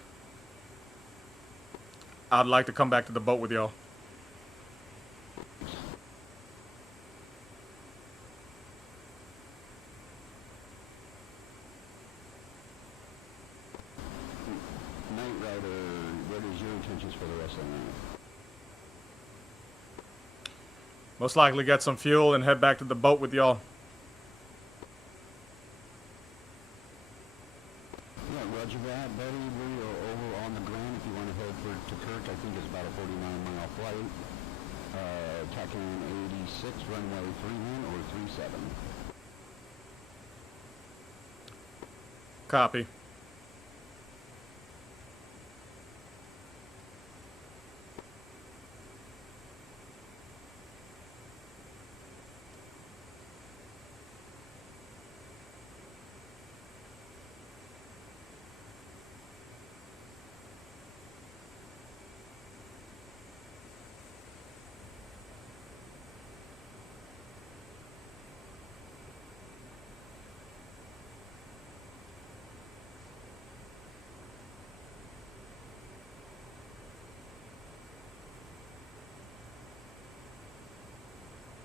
I'd like to come back to the boat with y'all. Night Rider, what is your intentions for the rest of the night? Most likely get some fuel and head back to the boat with y'all. Yeah, roger that, buddy. We are over on the ground. If you want to head to Kirk, I think it's about a 49-mile flight. Tacking 86, runway 31 or 37. Copy.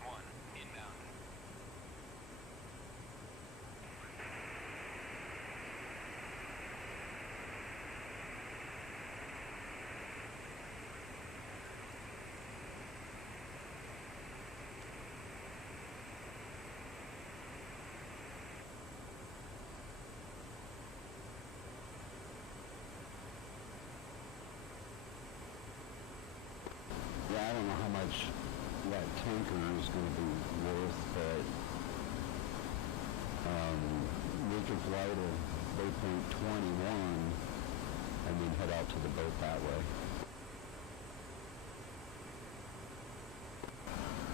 One, inbound. Yeah, I don't know how much that tanker is going to be worth, but we could fly to waypoint 21 and then head out to the boat that way.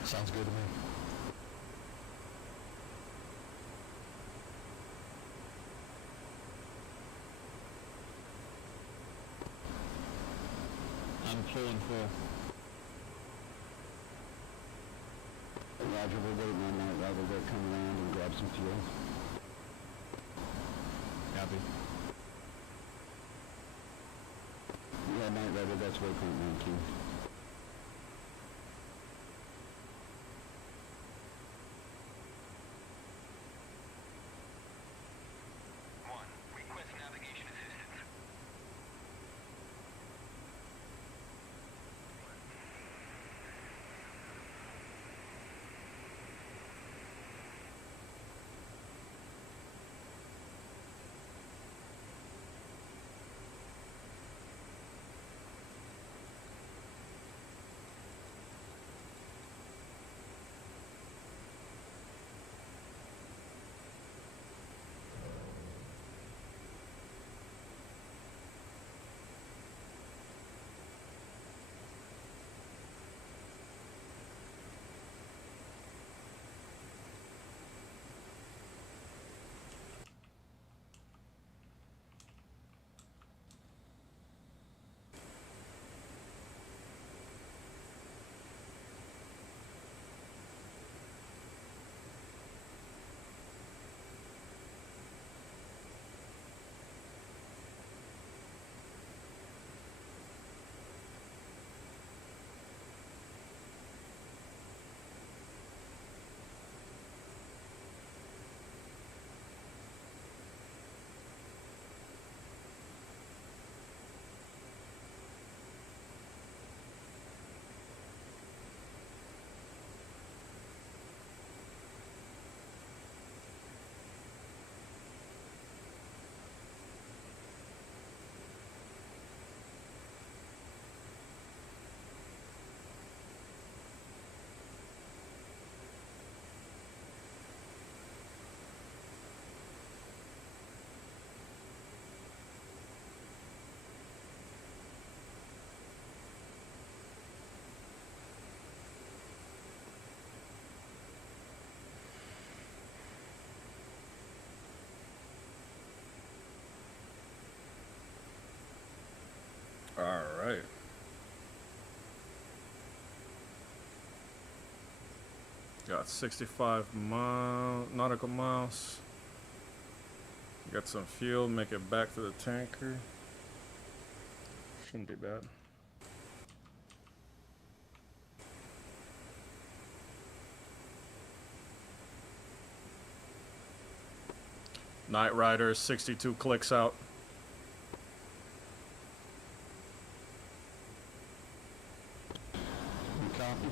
Sounds good to me. I'm full and full. Roger, we're waiting on Night Rider to come around and grab some fuel. Copy. Yeah, Night Rider, that's waypoint 19. One, request navigation assistance. All right. Got 65 nautical miles. Got some fuel, make it back to the tanker. Shouldn't be bad. Night Rider, 62 clicks out. Copy.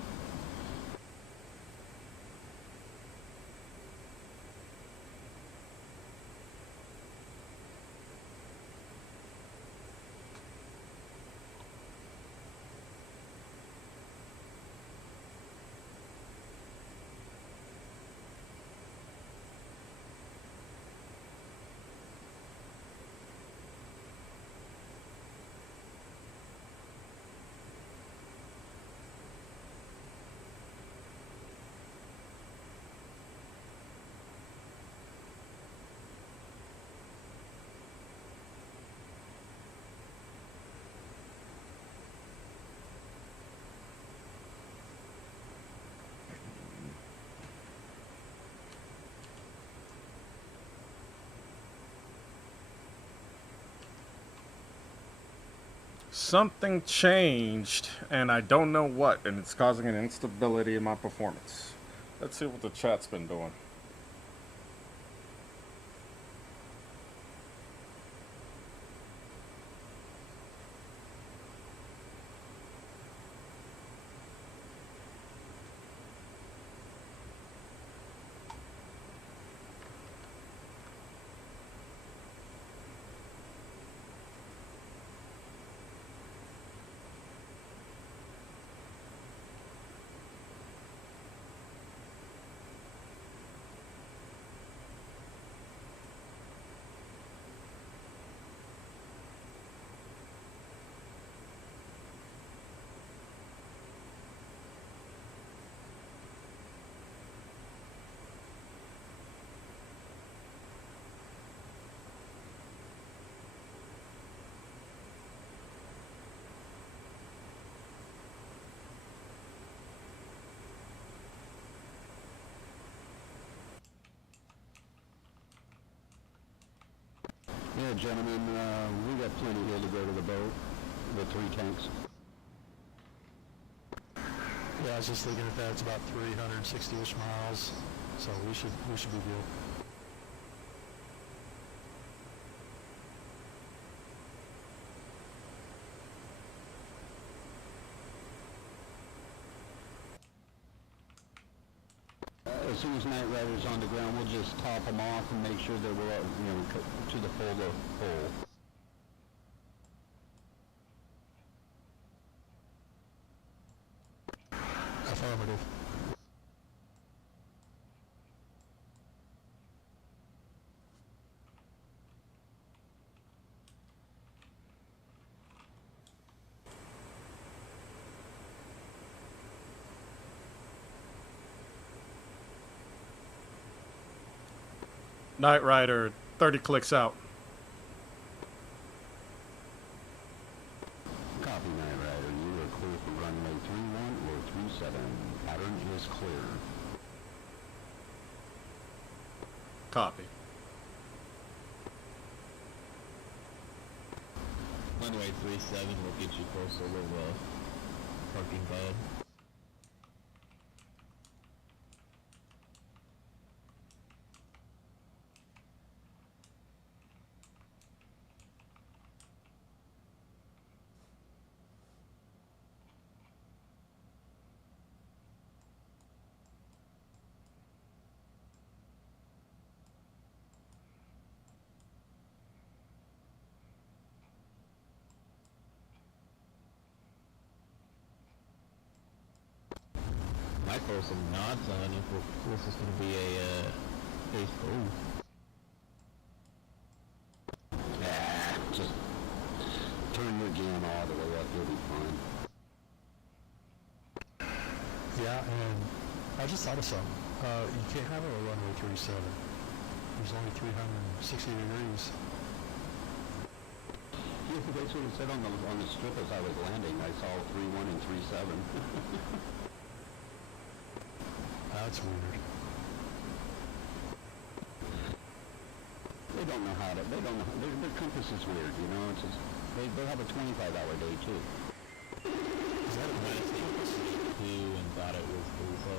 Something changed, and I don't know what, and it's causing an instability in my performance. Let's see what the chat's been doing. Yeah, gentlemen, we got plenty here to go to the boat, the 3 tanks. Yeah, I was just looking at that. It's about 360-ish miles, so we should be good. As soon as Night Rider's on the ground, we'll just top them off and make sure that we're, to the full hole. Affirmative. Knight Rider, 30 clicks out. Copy, Night Rider. You are clear for runway 31 or 37. Pattern is clear. Copy. Runway 37 will get you close to a little parking pad. Might throw some nods on if this is going to be a base. Oh. Just turn your gain all the way up, you'll be fine. Yeah, and I just thought of something. You can't have a runway 37. There's only 360 degrees. Yeah, that's what it said on the strip as I was landing. I saw 31 and 37. That's weird. They don't know how to, they don't know, their compass is weird, you know, it's just, they have a 25-hour day too. Is that a nice thing and thought it was 37?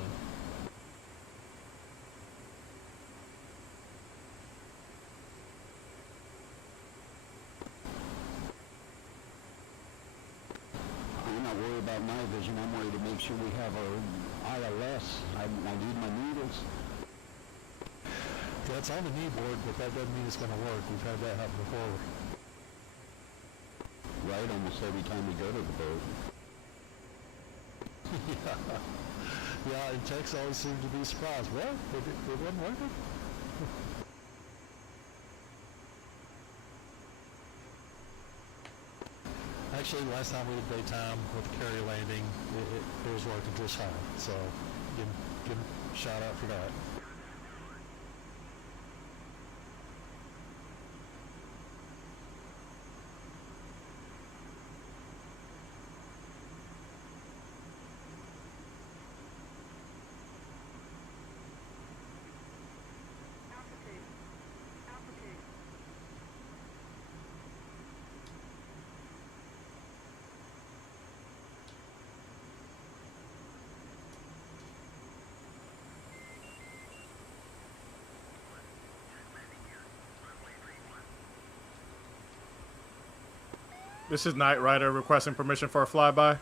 I'm not worry about my vision. I'm worried to make sure we have our ILS. I need my needles. Yeah, it's on the knee board, but that doesn't mean it's going to work. We've had that happen before. Right, almost every time we go to the boat. Yeah, and techs always seem to be surprised. Well, it wasn't working. Actually, last time we did daytime with the carrier landing, it was working just fine. So, give him a shout out for that. This is Knight Rider requesting permission for a flyby.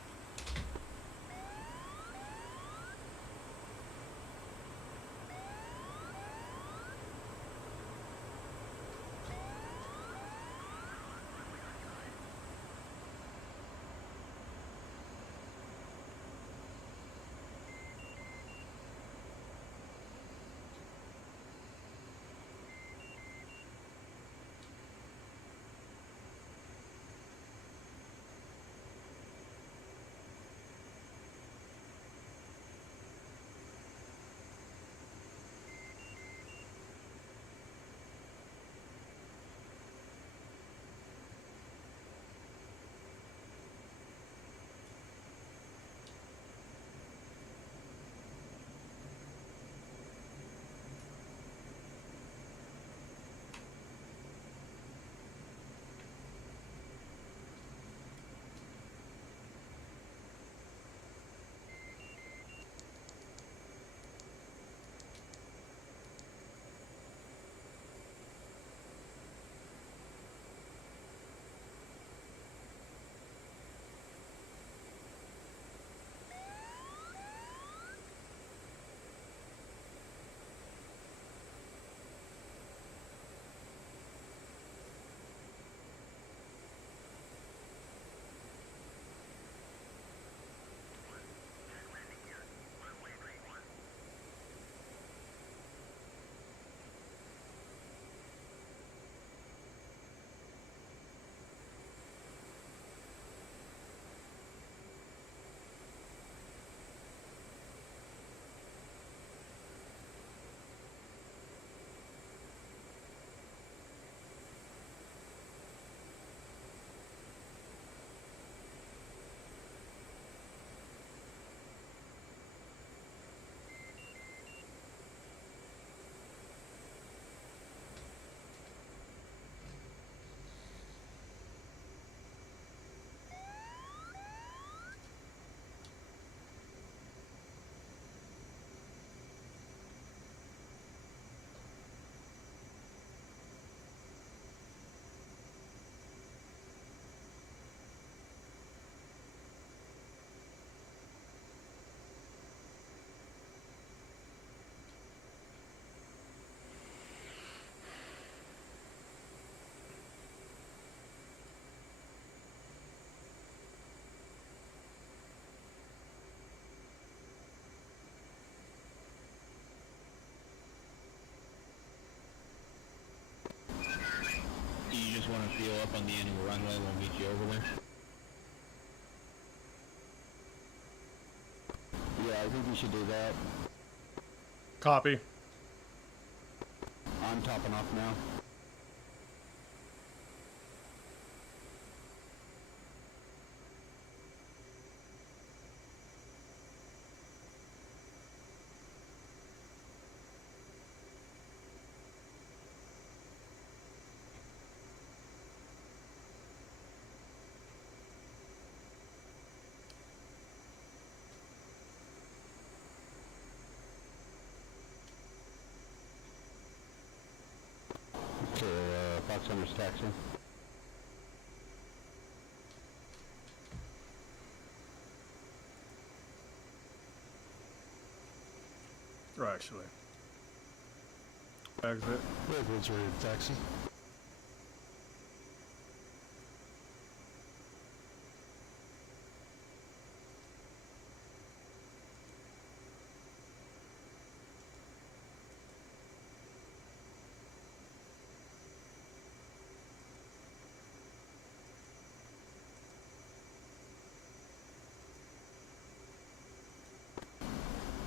Just want to feel up on the end of the runway, we'll meet you over there. Yeah, I think we should do that. Copy. I'm topping off now. Okay, Fox Center's taxi. actually. Exit. Redwood's ready to taxi.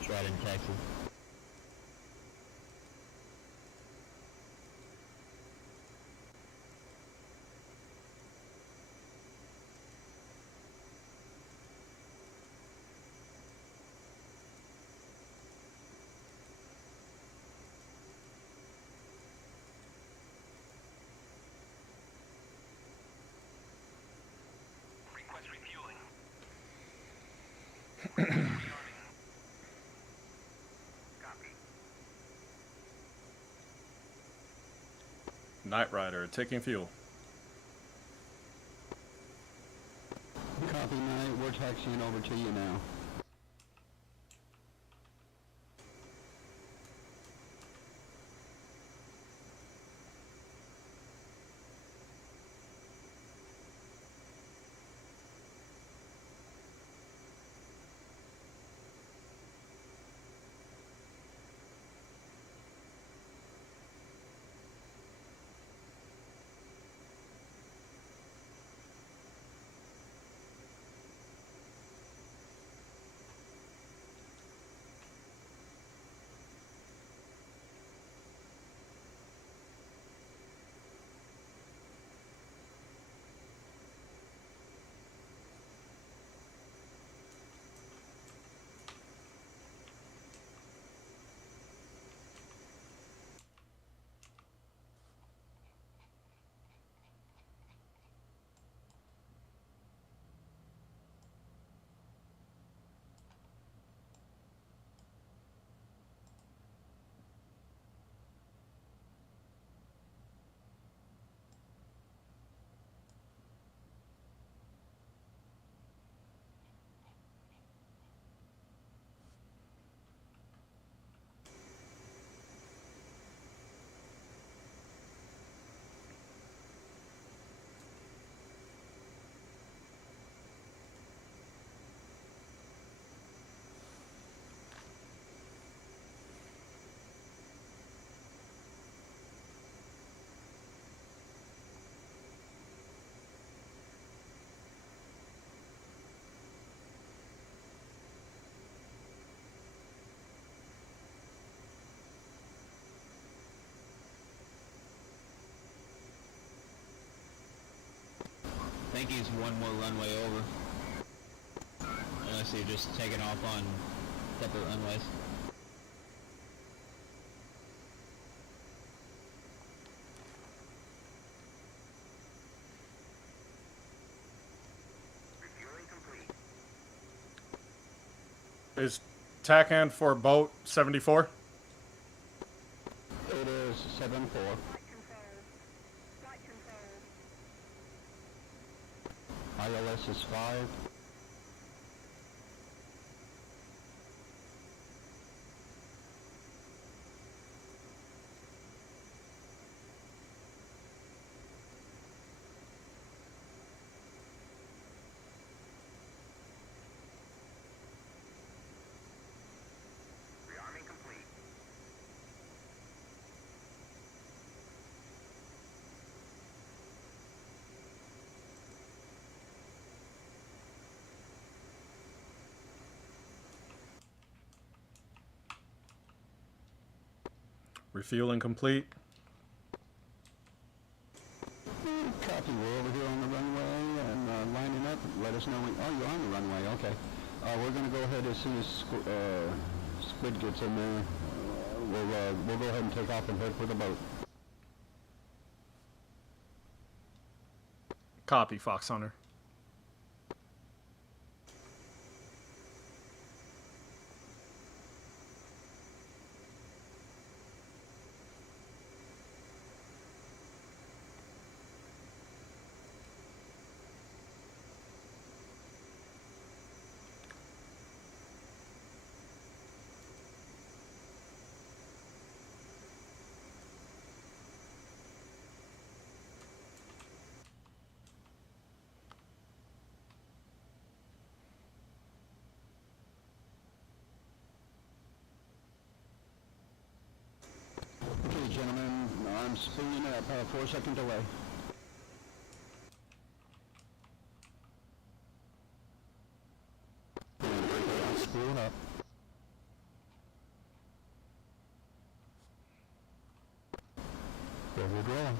Trident taxi. Request refueling. Copy. Knight Rider taking fuel. Copy, Knight. We're taxiing over to you now. I think he's one more runway over. Unless you're just taking off on separate runways. Refueling complete. Is TACAN for boat 74? It is 7-4. Flight control. Flight control. ILS is 5. Rearming complete. Refueling complete. Copy. We're over here on the runway and lining up. Let us know when... Oh, you're on the runway. Okay. We're going to go ahead as soon as Squid gets in there. We'll go ahead and take off and head for the boat. Copy, Fox Hunter. I'm spooling up, 4-second delay. Spooling up. Forward rolling.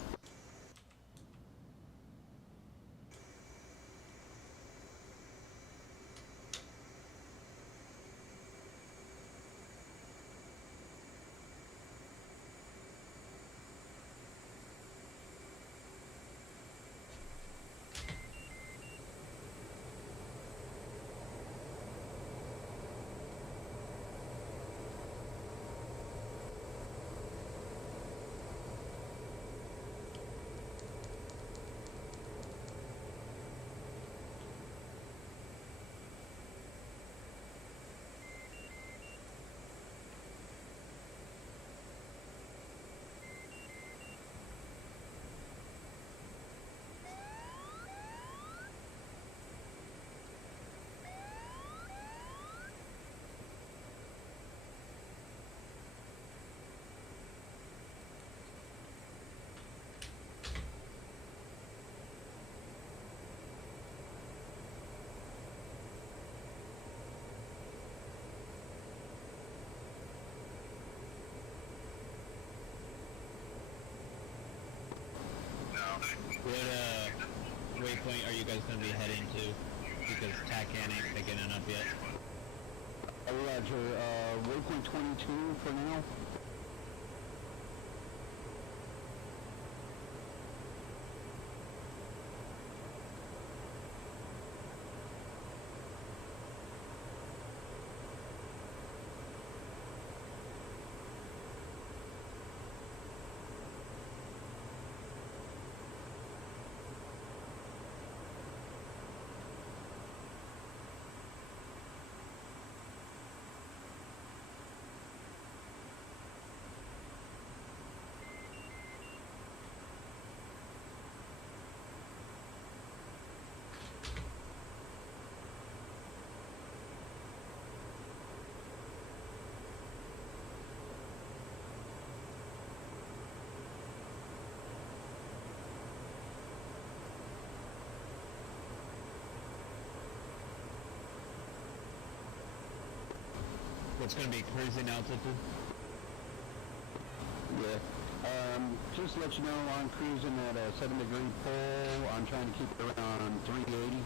What waypoint are you guys going to be heading to? Because TACAN ain't picking it up yet. Roger, waypoint 22 for now. What's going to be cruising altitude? Yeah. Just to let you know, I'm cruising at a 7-degree pull. I'm trying to keep it around 380.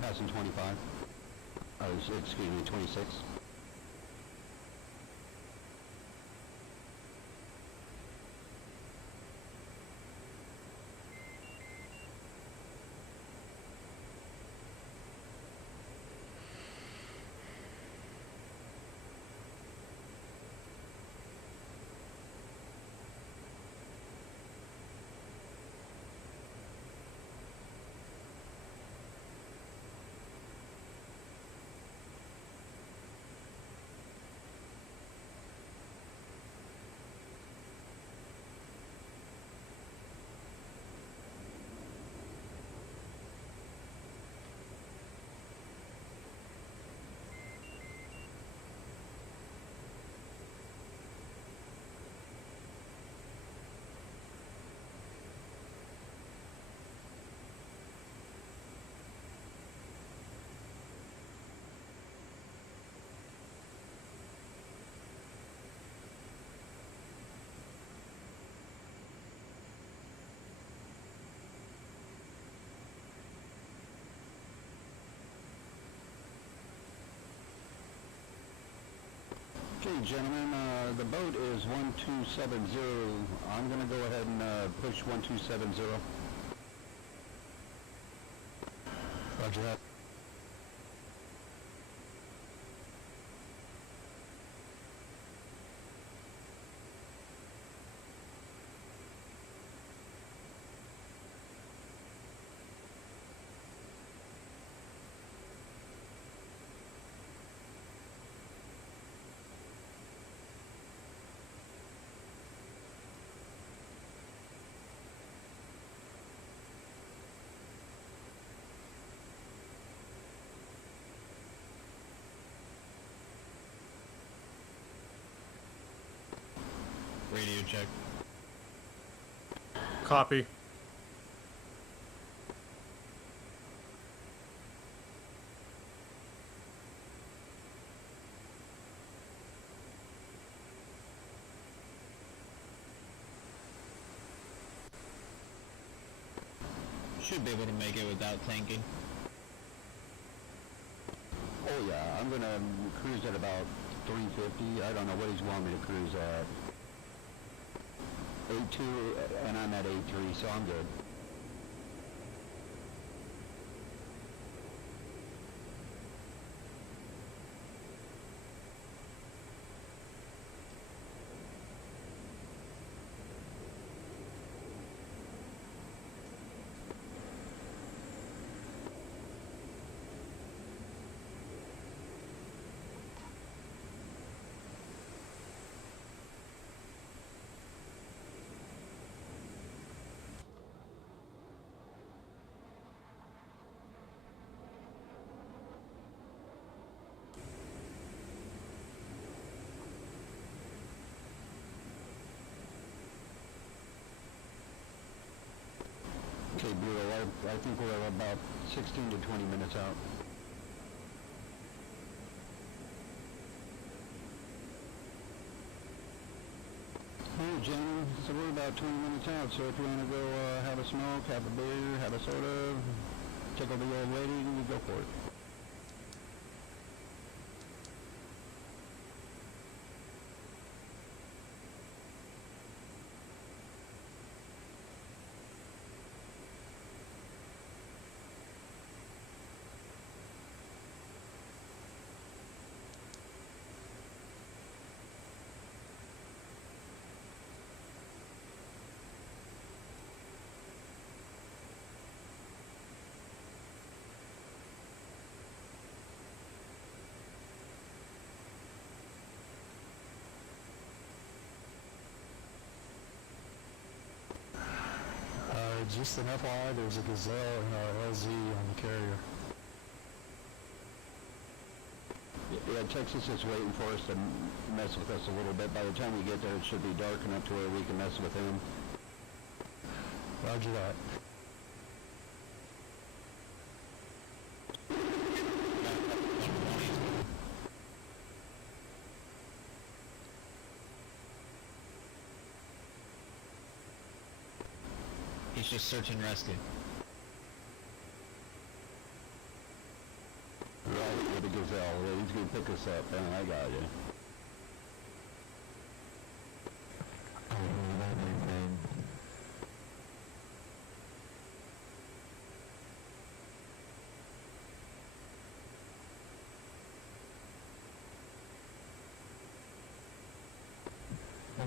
Passing 25. Excuse me, 26. Okay, gentlemen, the boat is 1270. I'm going to go ahead and push 1270. Roger that. Radio check. Copy. Should be able to make it without tanking. Oh yeah, I'm going to cruise at about 350. I don't know what he's wanting me to cruise at. 8.2 and I'm at 8.3, so I'm good. Okay, Bureau, I think we're about 16 to 20 minutes out. Alright, gentlemen, so we're about 20 minutes out, so if you want to go have a smoke, have a beer, have a soda, tickle the old lady, we go for it. Just an FYI, there's a Gazelle and a LZ on the carrier. Yeah, Texas is waiting for us to mess with us a little bit. By the time we get there, it should be dark enough to where we can mess with him. Roger that. He's just search and rescue. Right, with the Gazelle. Yeah, he's going to pick us up. Man, I got you.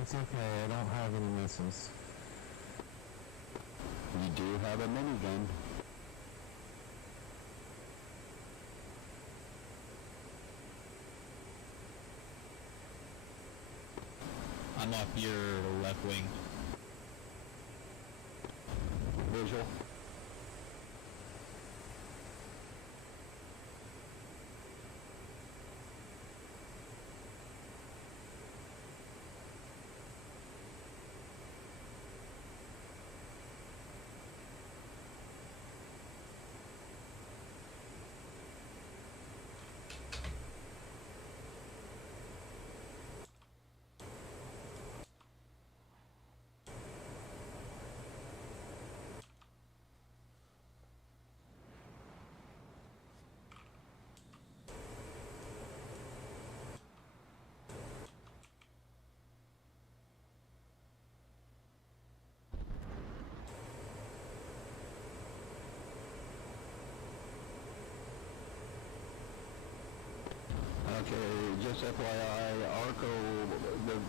It's okay, I don't have any missiles. We do have a minigun. I'm off your left wing. Visual. Okay, just FYI, Arco,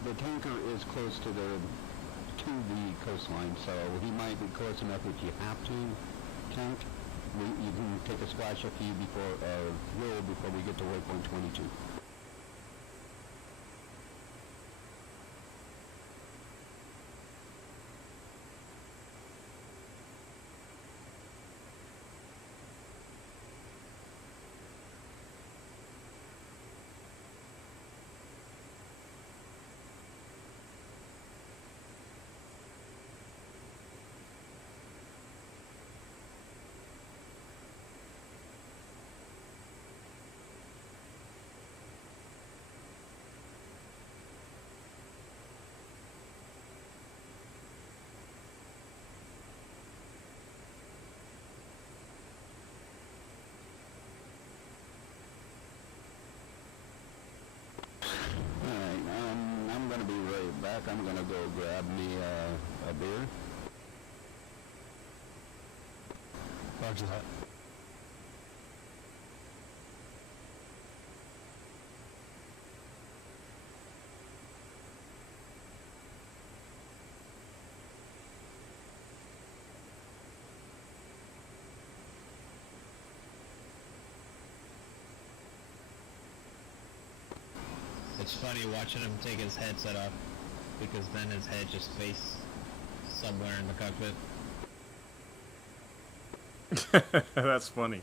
the tanker is close to the coastline, so he might be close enough if you have to tank. You can take a splash of fuel before we get to waypoint 22. Alright, I'm gonna be right back. I'm gonna go grab me a beer. Roger that. It's funny watching him take his headset off, because then his head just faced somewhere in the cockpit. That's funny.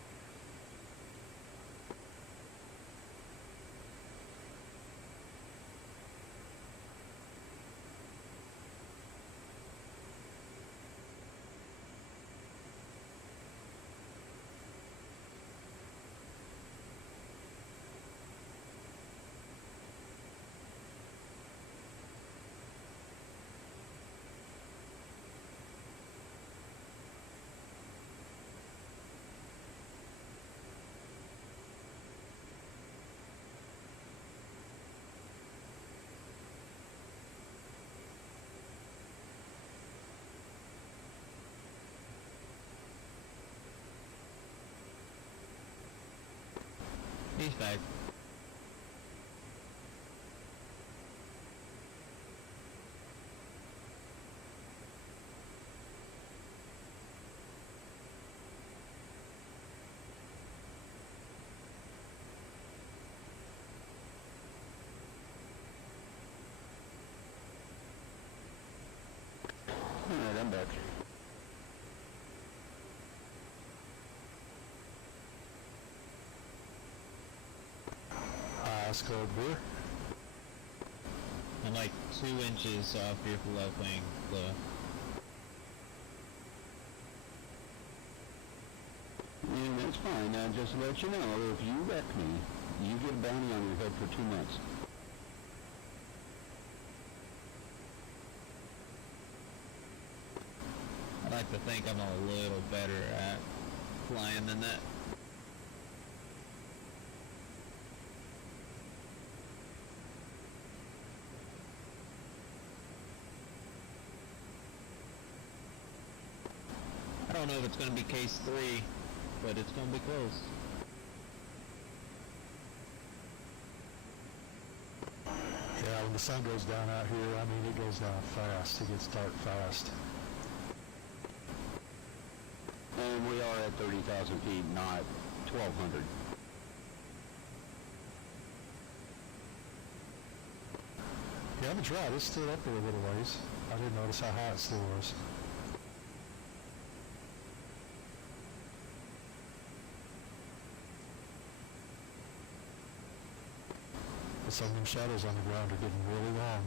He's back. Alright, I'm back. Ice cold beer. I'm like 2 inches off your floating flow. Yeah, that's fine. Just to let you know, if you wreck me, you get a bounty on your head for 2 months. I like to think I'm a little better at flying than that. I don't know if it's going to be case 3, but it's going to be close. Yeah, when the sun goes down out here, I mean, it goes down fast. It gets dark fast. And we are at 30,000 feet, not 1,200. Yeah, I'm right. It stood up there a little ways. I didn't notice how high it still was. But some of them shadows on the ground are getting really long.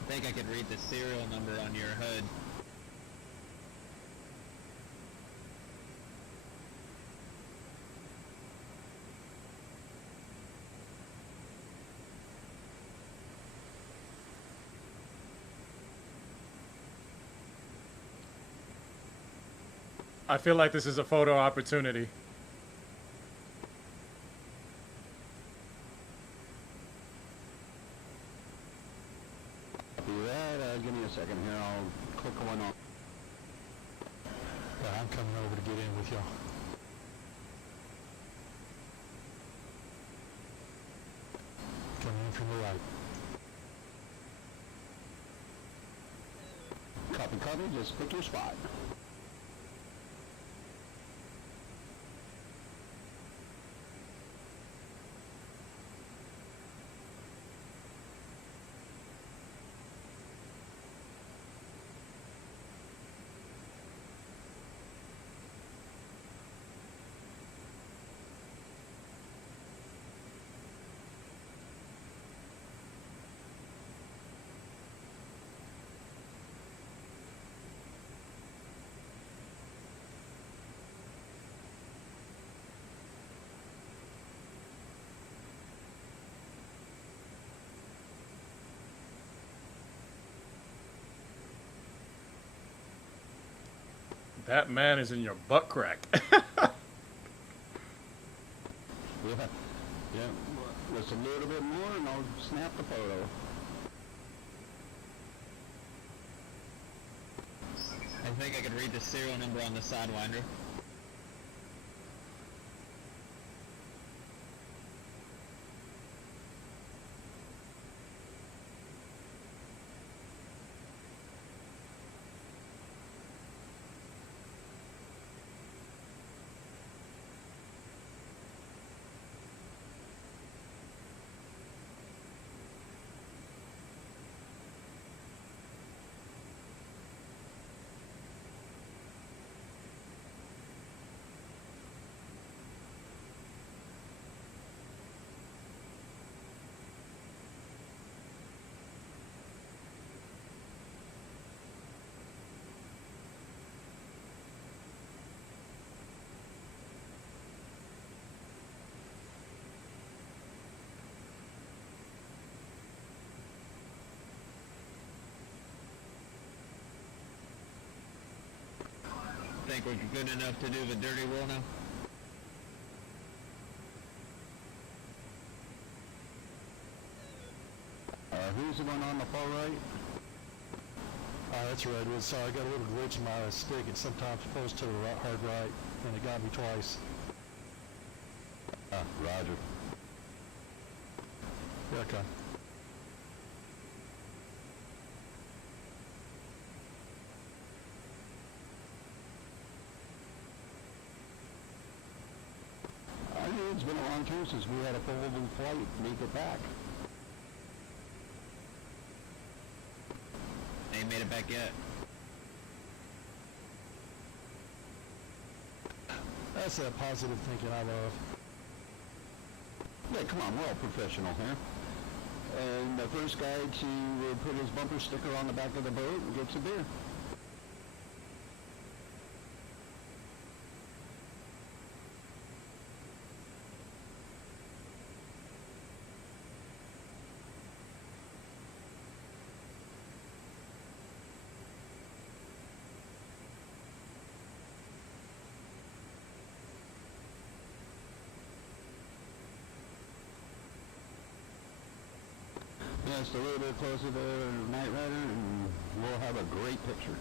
I think I could read the serial number on your HUD. I feel like this is a photo opportunity. I'm coming over to get in with y'all. Coming in from the right. Copy, copy. Just pick your spot. That man is in your butt crack. Yeah. Yeah. Just a little bit more and I'll snap the photo. I think I could read the serial number on the Sidewinder. Think we're good enough to do the dirty wheel now? Who's the one on the far right? That's Redwood. Sorry, I got a little glitch in my stick. It sometimes pulls to the right, hard right, and it got me twice. Roger. Yeah, okay. I think it's been a long time since we had a full flight make it back. Ain't made it back yet. That's that positive thinking I love. Yeah, come on, we're all professional here. And the first guy to put his bumper sticker on the back of the boat gets a beer. Just a little bit closer to Night Rider and we'll have a great picture.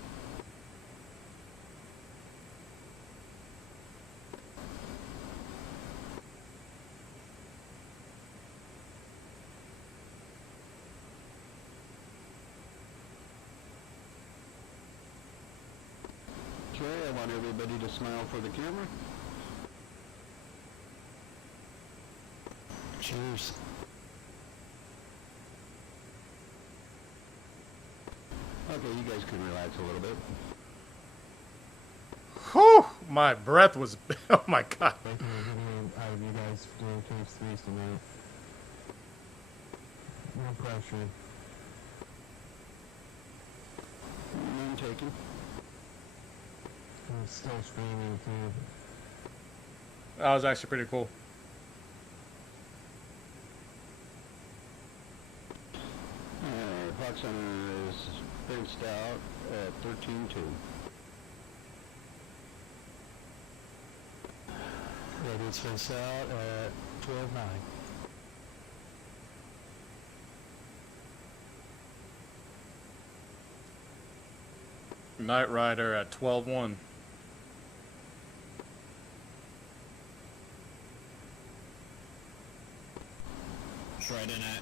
Okay, I want everybody to smile for the camera. Cheers. Okay, you guys can relax a little bit. Whew! My breath was. Oh my god. Making a video out of you guys doing case 3s tonight. No pressure. None taken. I'm still streaming too. That was actually pretty cool. Fox Center is fenced out at 13-2. Redwood's fenced out at 12-9. Night Rider at 12-1. launch right in at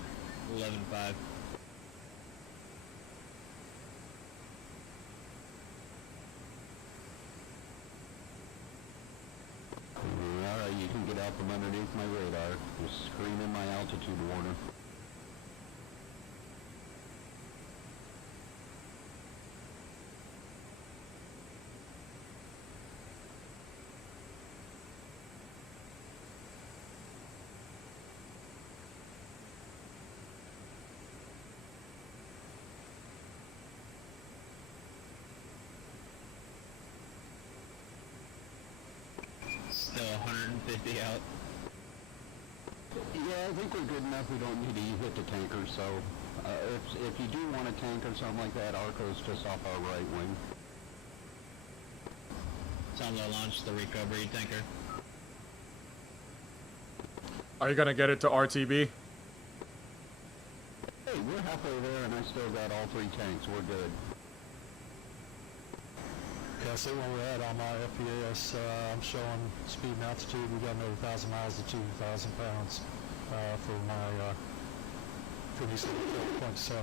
11.5. Alright, you can get out from underneath my radar. Just screaming my altitude warner. Still 150 out. Yeah, I think we're good enough. We don't need to hit the tanker, so if you do want a tank or something like that, Arco's just off our right wing. Time to launch the recovery tanker. Are you gonna get it to RTB? Hey, we're halfway there and I still got all 3 tanks. We're good. Okay, I see where we're at on my FPAS. I'm showing speed and altitude. We got another 1,000 miles to 2,000 pounds for my pretty 4.7.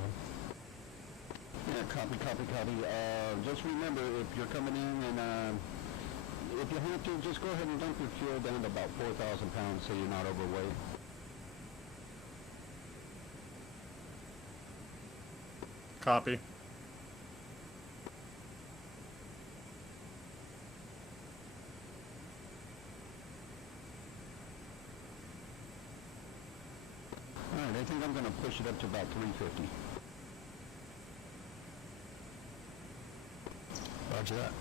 Yeah, copy. Just remember, if you're coming in and if you have to, just go ahead and dump your fuel down to about 4,000 pounds so you're not overweight. Copy. Alright, I think I'm going to push it up to about 350. Roger that.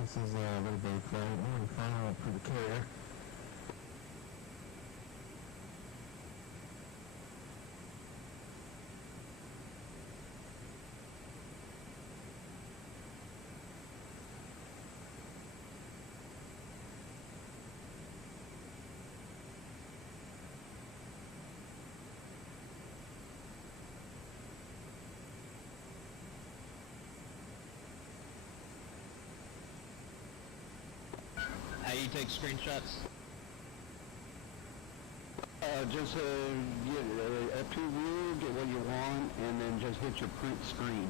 This is a little bit flight. I'm going to follow up for the carrier. How you take screenshots? Just get F2 view, get what you want, and then just hit your print screen.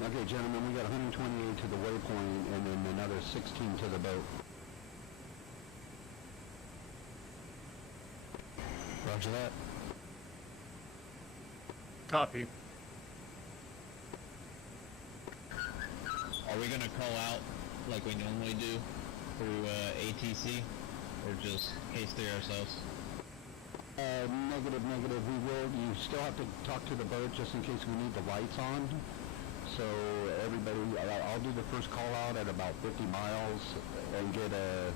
Okay, gentlemen, we got 128 to the waypoint and then another 16 to the boat. Roger that. Copy. Are we gonna call out like we normally do through ATC, or just case through ourselves? Negative. We will. You still have to talk to the boat just in case we need the lights on. So everybody, I'll do the first call out at about 50 miles and get a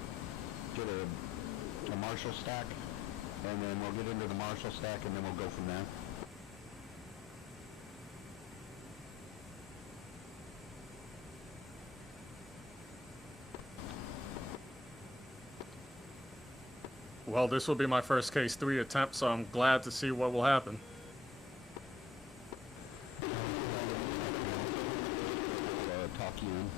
Marshall stack, and then we'll get into the Marshall stack and then we'll go from there. Well, this will be my first case 3 attempt, so I'm glad to see what will happen. Talk you in.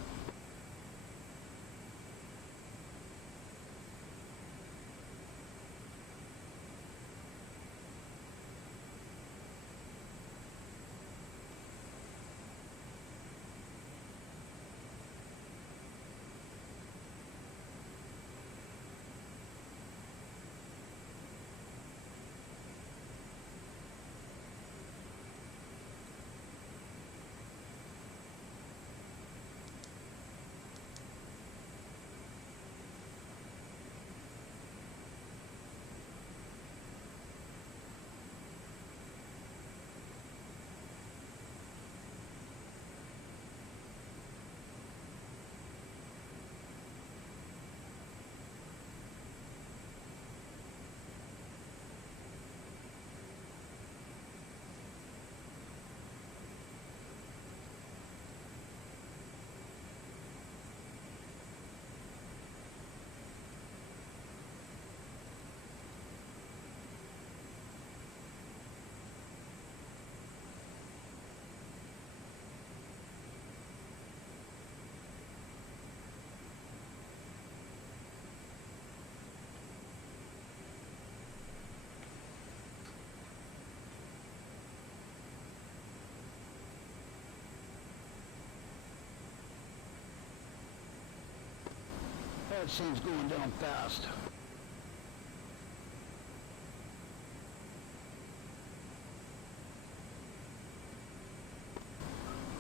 that sun's going down fast.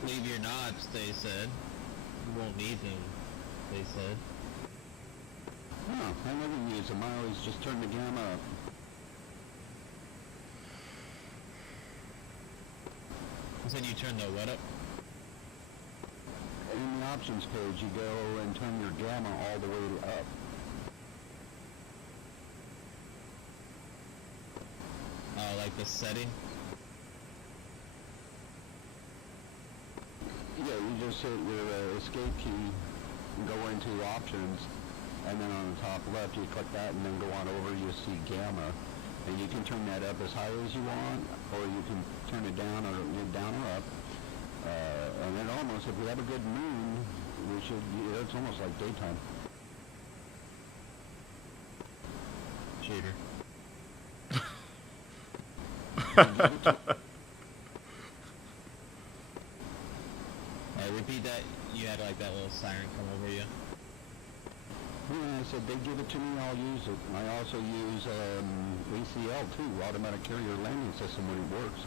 Leave your knots, they said. You won't need them, they said. Huh, I never use them. I always just turn the gamma up. You said you turn the what up? In the options page, you go and turn your gamma all the way up. Oh, like the setting? Yeah, you just hit your escape key and go into options, and then on the top left you click that and then go on over, you see gamma. And you can turn that up as high as you want, or you can turn it down or up. And then almost, if we have a good moon, we should, it's almost like daytime. Cheater. Repeat that. You had like that little siren come over you. Yeah, I said they give it to me, I'll use it. I also use ACL too, automatic carrier landing system, when it works.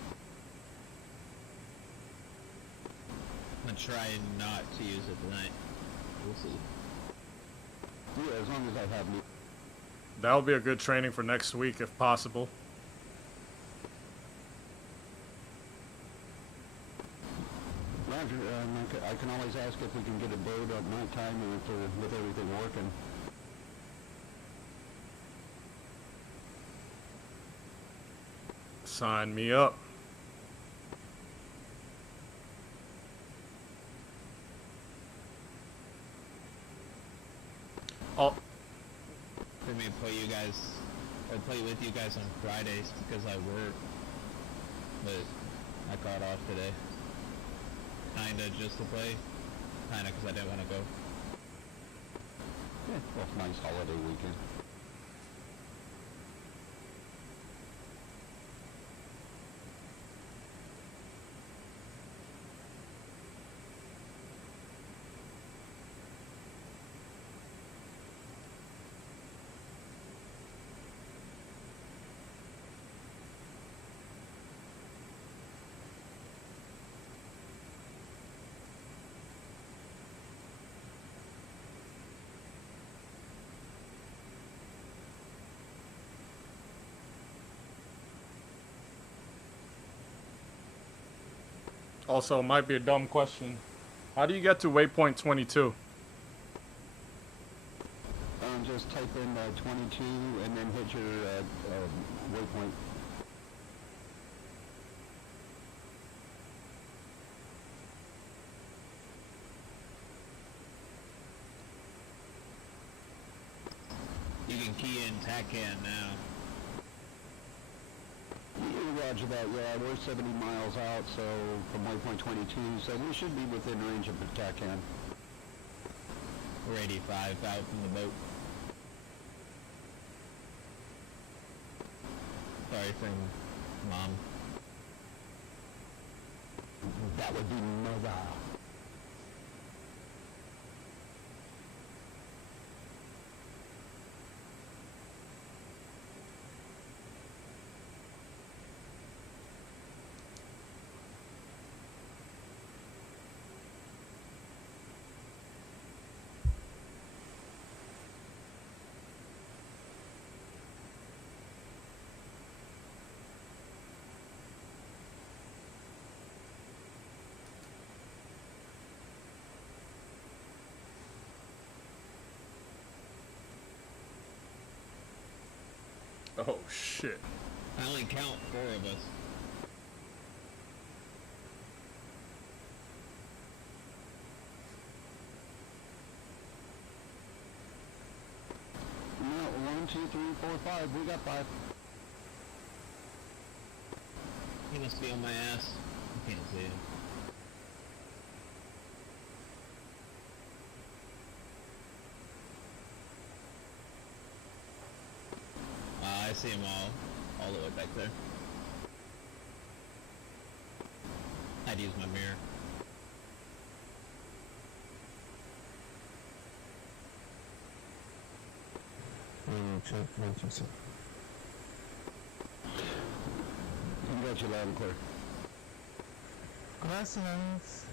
I'm gonna try not to use it tonight. We'll see. Yeah, as long as I have me. That'll be a good training for next week if possible. Roger, I can always ask if we can get a boat at nighttime with everything working. Sign me up. Oh, Let me play you guys, or play with you guys on Fridays because I work. But I got off today. Kinda just to play. Kinda because I didn't want to go. Yeah, well, nice holiday weekend. also, might be a dumb question. How do you get to waypoint 22? Just type in 22 and then hit your waypoint. You can key in TACAN now. Roger that, yeah, we're 70 miles out, so from waypoint 22, so we should be within range of the TACAN. We're 85 out from the boat. Sorry from Mom. That would be Nova. Oh shit. I only count 4 of us. No, 1, 2, 3, 4, 5. We got 5. He must be on my ass. I can't see him. I see them all the way back there. I'd use my mirror. meaning check emergency. I got you loud and clear. Gracias.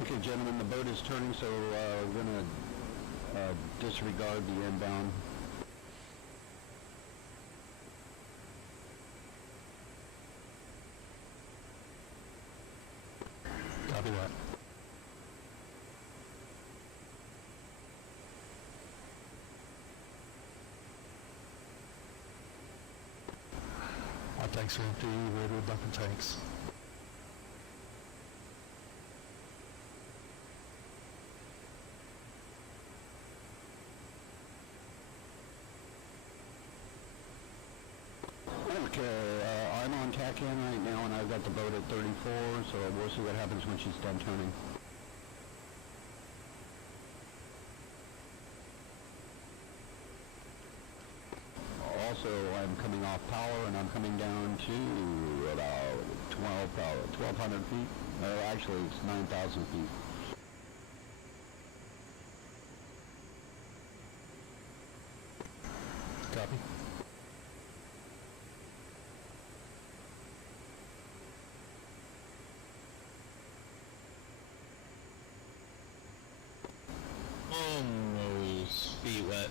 Okay, gentlemen, the boat is turning, so we're going to disregard the inbound. Copy that. Our tanks are empty, ready to dump in tanks. Okay, I'm on tack in right now, and I've got the boat at 34, so we'll see what happens when she's done turning. Also, I'm coming off power, and I'm coming down to about 1,200 feet. Actually, it's 9,000 feet. Copy. Almost feet wet.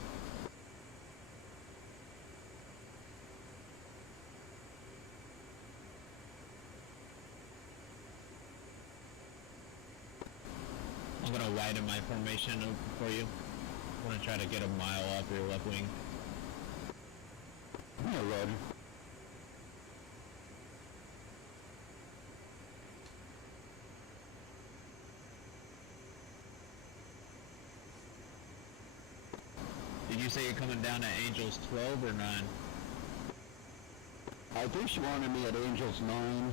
I'm gonna widen my formation for you. I'm gonna try to get a mile off your left wing. Yeah, Roger. you say you're coming down at Angels 12 or 9? I think she wanted me at Angels 9.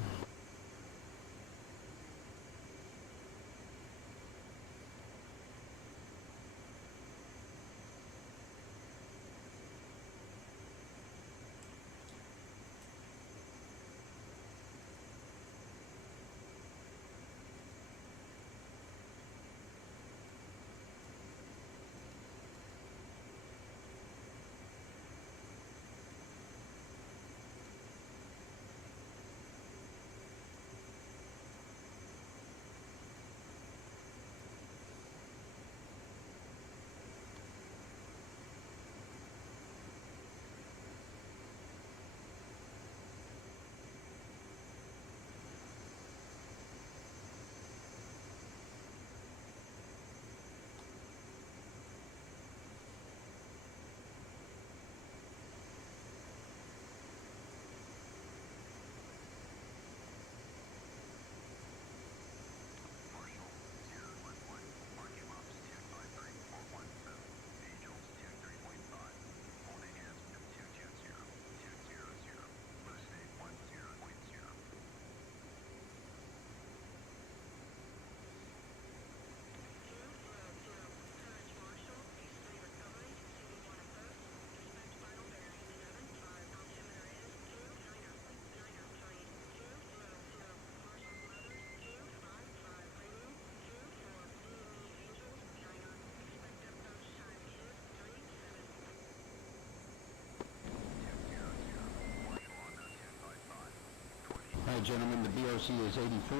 Hi, gentlemen, the BRC is 84.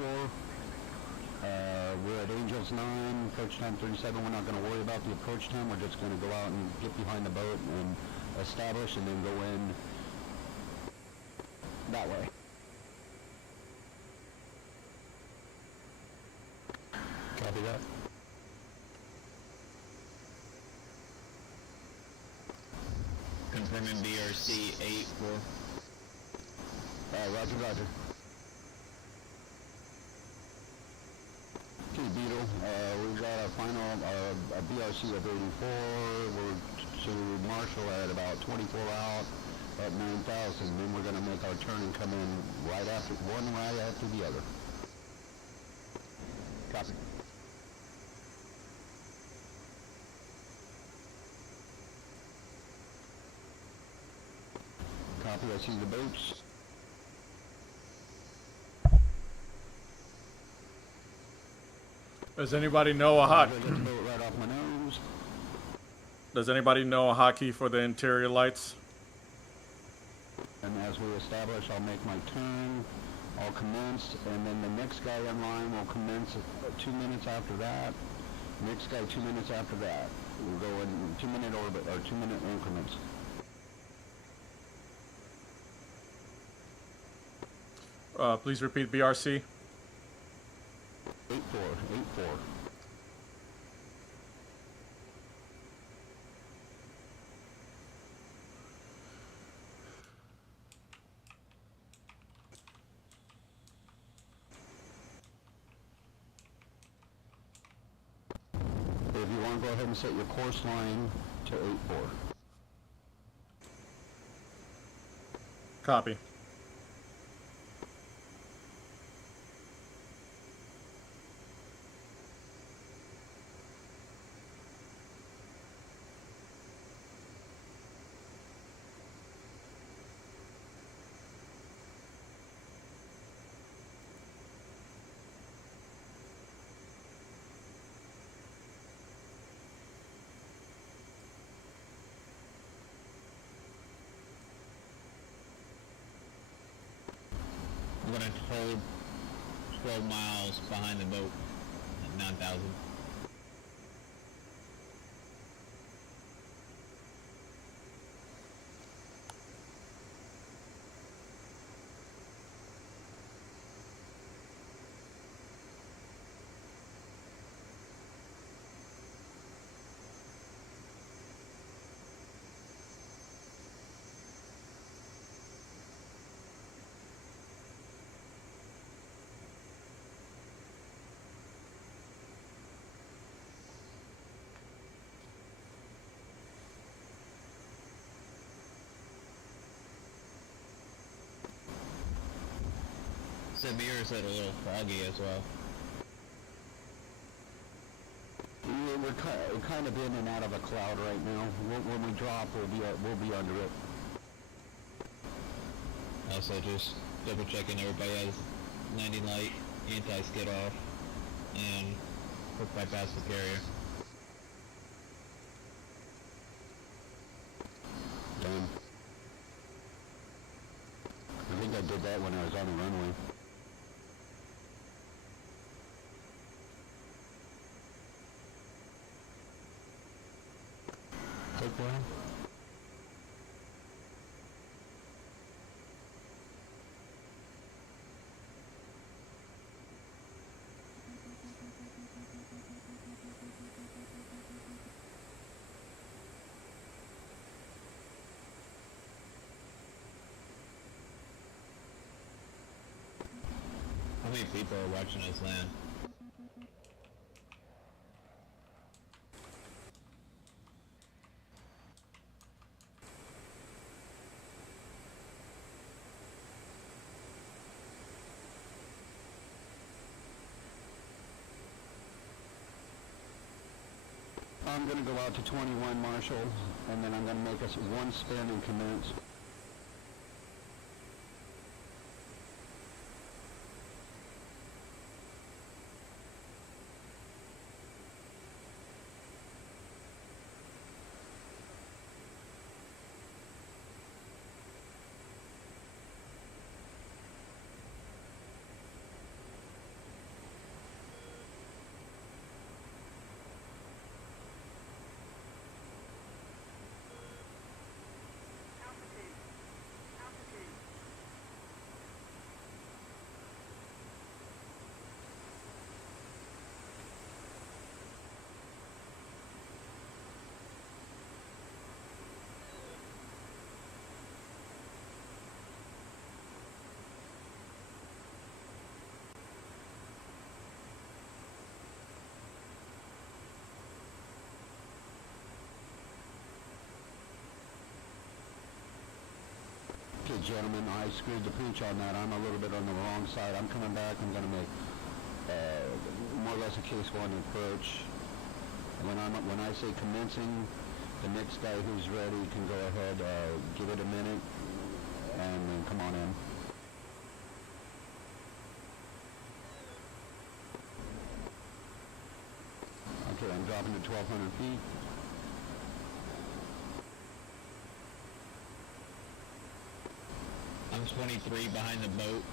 We're at Angels 9, approach time 37. We're not going to worry about the approach time. We're just going to go out and get behind the boat and establish and then go in that way. Copy that. Confirming BRC 8-4. Roger, roger. Okay, Beetle, we've got a final, a BRC of 84, we're to Marshall at about 24 out, at 9,000, then we're going to make our turn and come in right after, one right after the other. Copy. Copy, I see the boats. Does anybody know a hot? Right off my nose. Does anybody know a hotkey for the interior lights? And as we establish, I'll make my turn. I'll commence, and then the next guy in line will commence 2 minutes after that. Next guy 2 minutes after that. We'll go in 2 minute orbit or 2 minute increments. Please repeat BRC. 8-4, 8-4. If you want to go ahead and set your course line to 8-4. Copy. I'm gonna hold 12 miles behind the boat at 9,000. severe, is it a little foggy as well? Yeah, we're kind of in and out of a cloud right now. When we drop, we'll be under it. Also, just double checking everybody has landing light, anti-skid off, and quick bypass the carrier. Done. I think I did that when I was on the runway. Take one. How many people are watching us land? I'm going to go out to 21, Marshall, and then I'm going to make us one spin and commence. Okay, gentlemen, I screwed the pooch on that. I'm a little bit on the wrong side. I'm coming back. I'm going to make more or less a case one approach. When I say commencing, the next guy who's ready can go ahead, give it a minute, and then come on in. Okay, I'm dropping to 1,200 feet. I'm 23 behind the boat.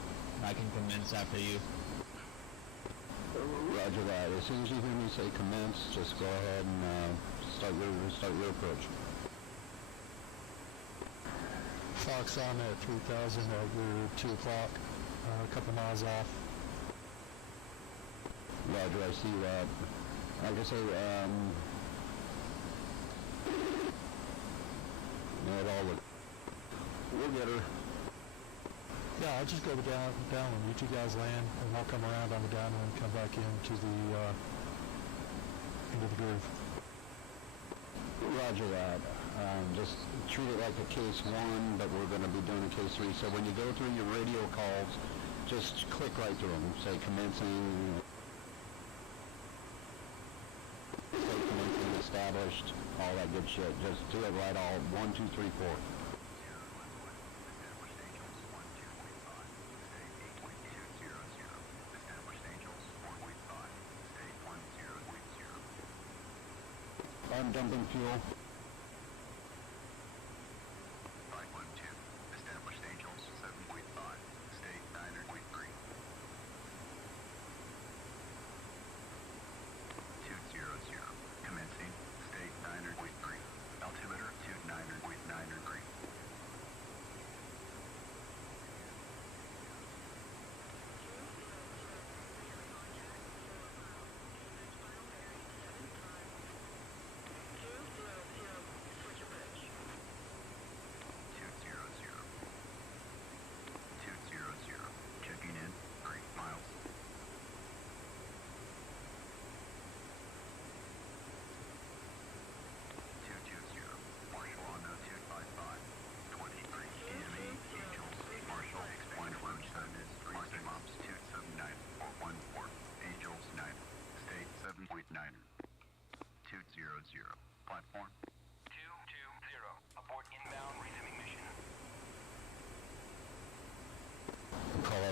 I can commence after you. Roger that. As soon as you hear me say commence, just go ahead and start your approach. Fox on at 3,000 over 2 o'clock, a couple miles off. Roger, I see that. Like I say, no, it all look. We'll get her. Yeah, I'll just go downwind. You two guys land, and I'll come around on the downwind, come back into the groove. Roger that. Just treat it like a case one, but we're going to be doing a case three. So when you go through your radio calls, just click right through them. Say commencing, say commencing established, all that good shit. Just do it right all 1, 2, 3, 4. I'm dumping fuel. 512, established Angels, 7.5, state 9.3. 200, commencing, state 9.3, altimeter 29.9 degree.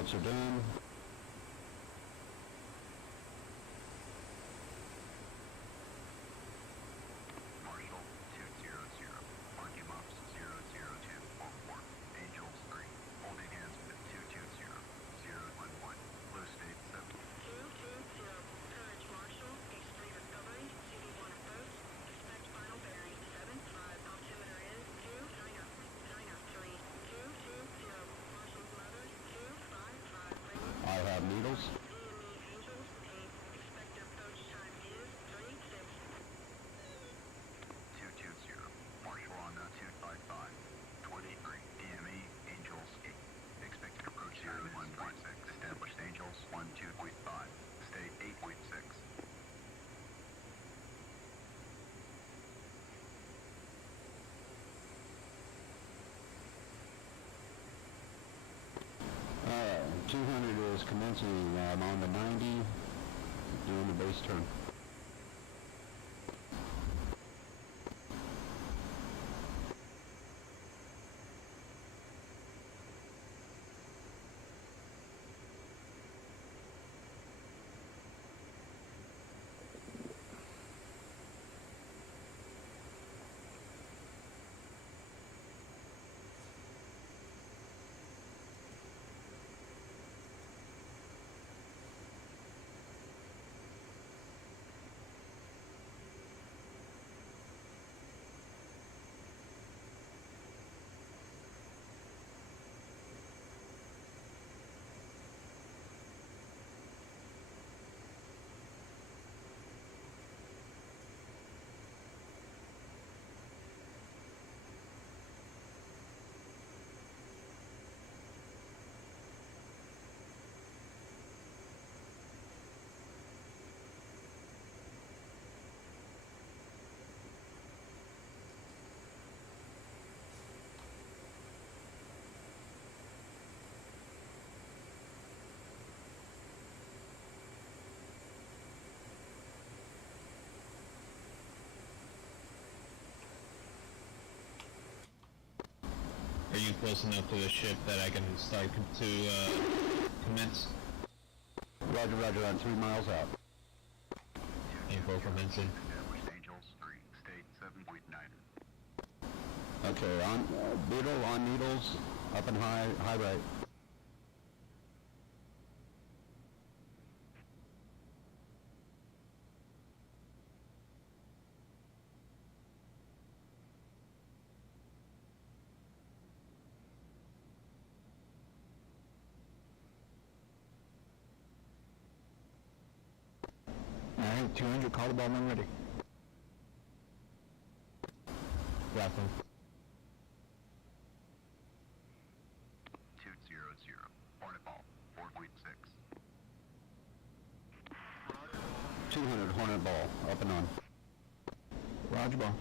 Callouts are done. Marshall 200. Marking Muffs 00244. Angels 3. Holding hands with 220. 011. Blue State 7. 220. Courage Marshall. H3 recovery. CD1 approach. Expect final bearing 75. Altimeter is 290. 220. Marshall's mother 255. Radio. I have needles. DME Angels 8. Expected approach time is 36. 220. Marshall on 255. 23. DME Angels 8. Expected approach time is 1.6. Established Angels 12.5. State 8.6. Alright, 200 is commencing. I'm on the 90, doing the base turn. Are you close enough to the ship that I can start to commence? Roger, roger, I'm 3 miles out. Info commencing. Established Angels 3. State 7.9. Okay, on Beetle, on needles, up and high right. Alright, 200, call the ball when ready. Grappling. 200. Hornet Ball 4.6. 200 Hornet Ball, up and on. Roger ball.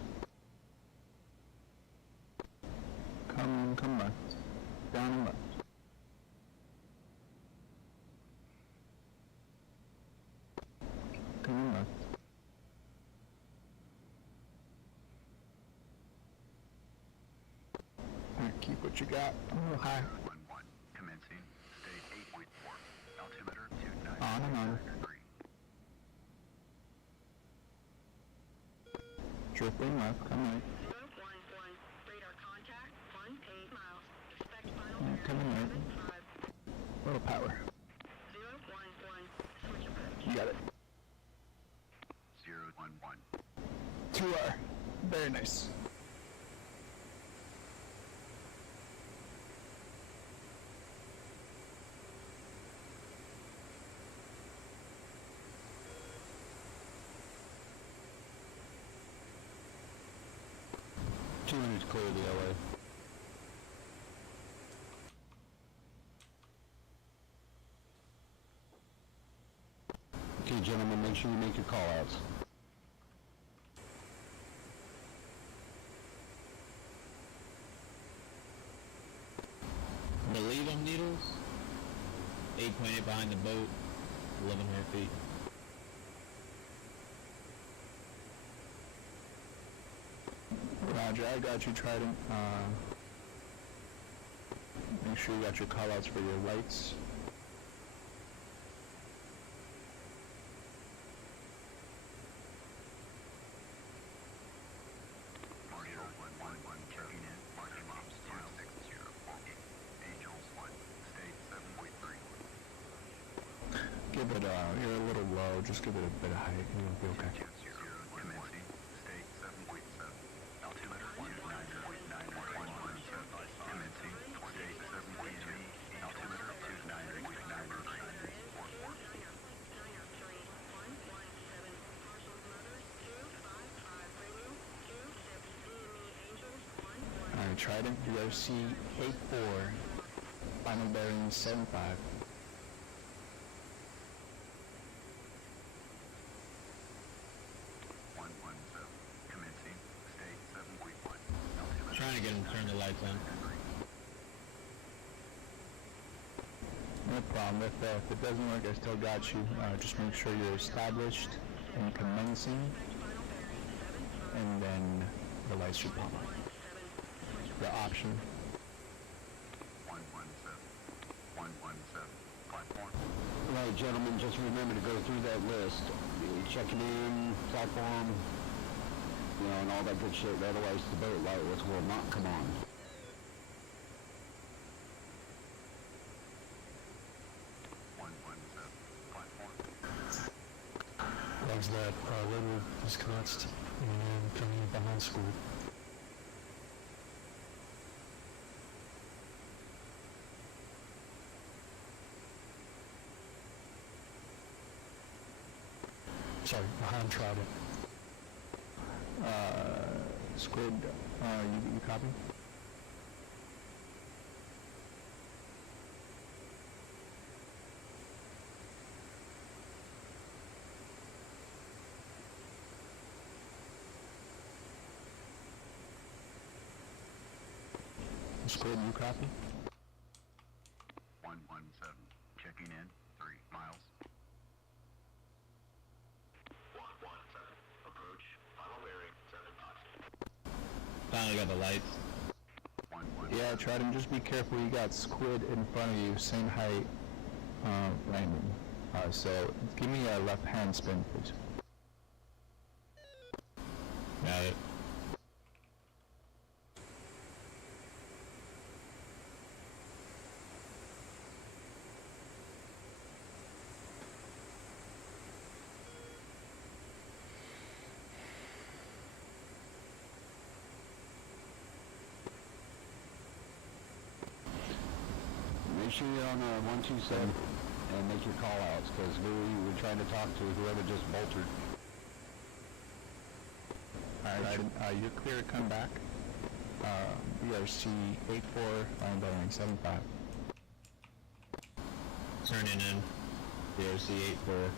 Come left. Down and left. Come left. Alright, keep what you got. A little high. 11. Commencing. State 8.4. Altimeter 290. On and on. Degree. Drifting left, come right. 011. Radar contact 1 miles. Expect final Yeah, bearing coming right. 75. Little power. 011. Switch approach. You got it. 011. 2R. Very nice. Two hundred's clear of the LA. Okay, gentlemen, make sure you make your call-outs. Believe I'm needles. 8.8 behind the boat. 1,100 feet. Roger, I got you, Trident. Make sure you got your callouts for your lights. bit, you're a little low. Just give it a bit of height and you'll be okay. Commencing. State 7.7. Altimeter 190.911. Commencing. State 7.2. Altimeter 299.9. Alright, Trident, DRC 84, final bearing 75. 117. Commencing. State 7.1. Altimeter Trying to get him to turn the lights on. No problem. If it doesn't work, I still got you. Just make sure you're established and commencing, and then the lights should pop on. The option. 117. 117. Platform. Right, gentlemen, just remember to go through that list. Checking in, platform, and all that good shit. Otherwise, the boat lights will not come on. Legs that rotor is commenced and coming in behind school. Sorry, behind Trident. Squid, you copy? Squid, you copy? 117. Checking in. 3 miles. 117. Approach. Final bearing 7 knots. Finally got the lights. 117. Yeah, Trident, just be careful. You got Squid in front of you, same height, landing. So give me a left hand spin, please. Got it. Make sure you're on 127 and make your call outs, because we're trying to talk to whoever just bolted. Alright, you're clear to come back. BRC 84, line bearing 75. Turning in. DRC 84.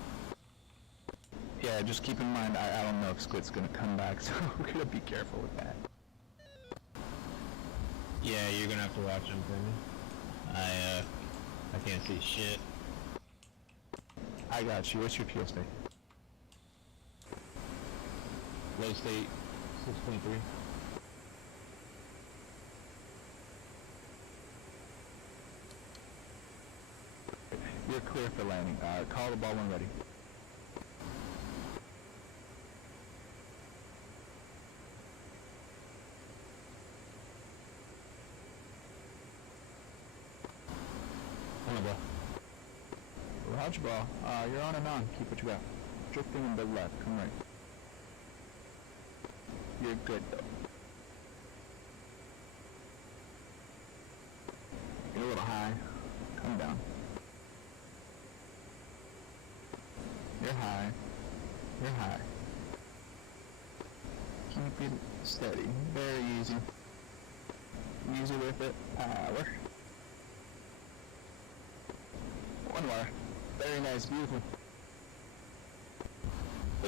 Yeah, just keep in mind, I don't know if Squid's gonna come back, so we're gonna be careful with that. Yeah, you're gonna have to watch him for me. I can't see shit. I got you. What's your fuel state? Low state, 6.3. You're clear for landing. Call the ball when ready. Roger ball. You're on and on. Keep what you got. Drifting in the left. Come right. You're good though. You're a little high. Come down. You're high. You're high. Keep it steady. Very easy. Easy with it. Power. One more. Very nice, beautiful. Oh,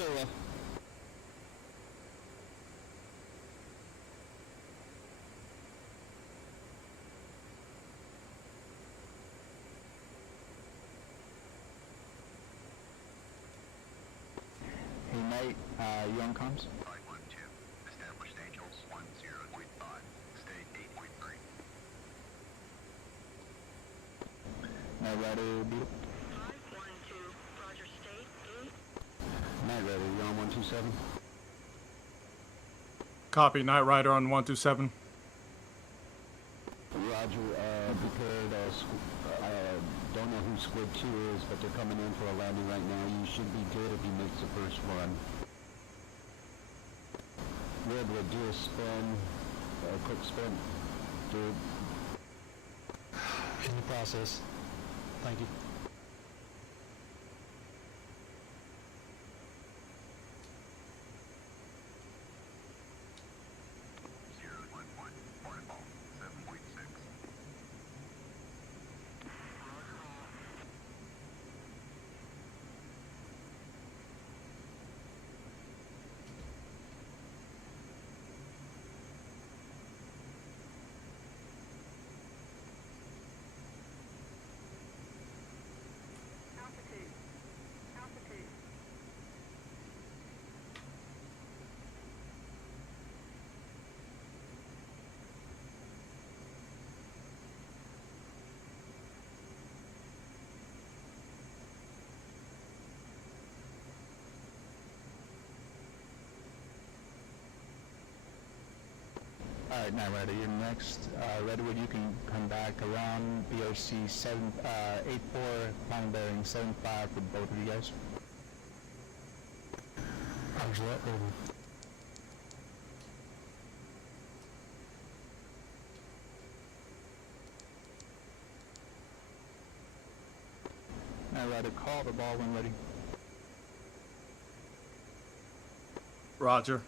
hey, Knight, you on comms? 512. Established Angels 10.5. State 8.3. Night Rider, beautiful. 512. Roger, state 8. Night Rider, you on 127? Copy, Knight Rider on 127. Roger, prepared Don't know who Squid 2 is, but they're coming in for a landing right now. You should be good if he makes the first run. Red would do a spin, a quick spin. Dude. In the process. Thank you. Alright, now Redwood, you're next. Redwood, you can come back around BRC 84, final bearing 75 for both of you guys. Roger that, Redwood. Now Redwood, call the ball when ready. Roger.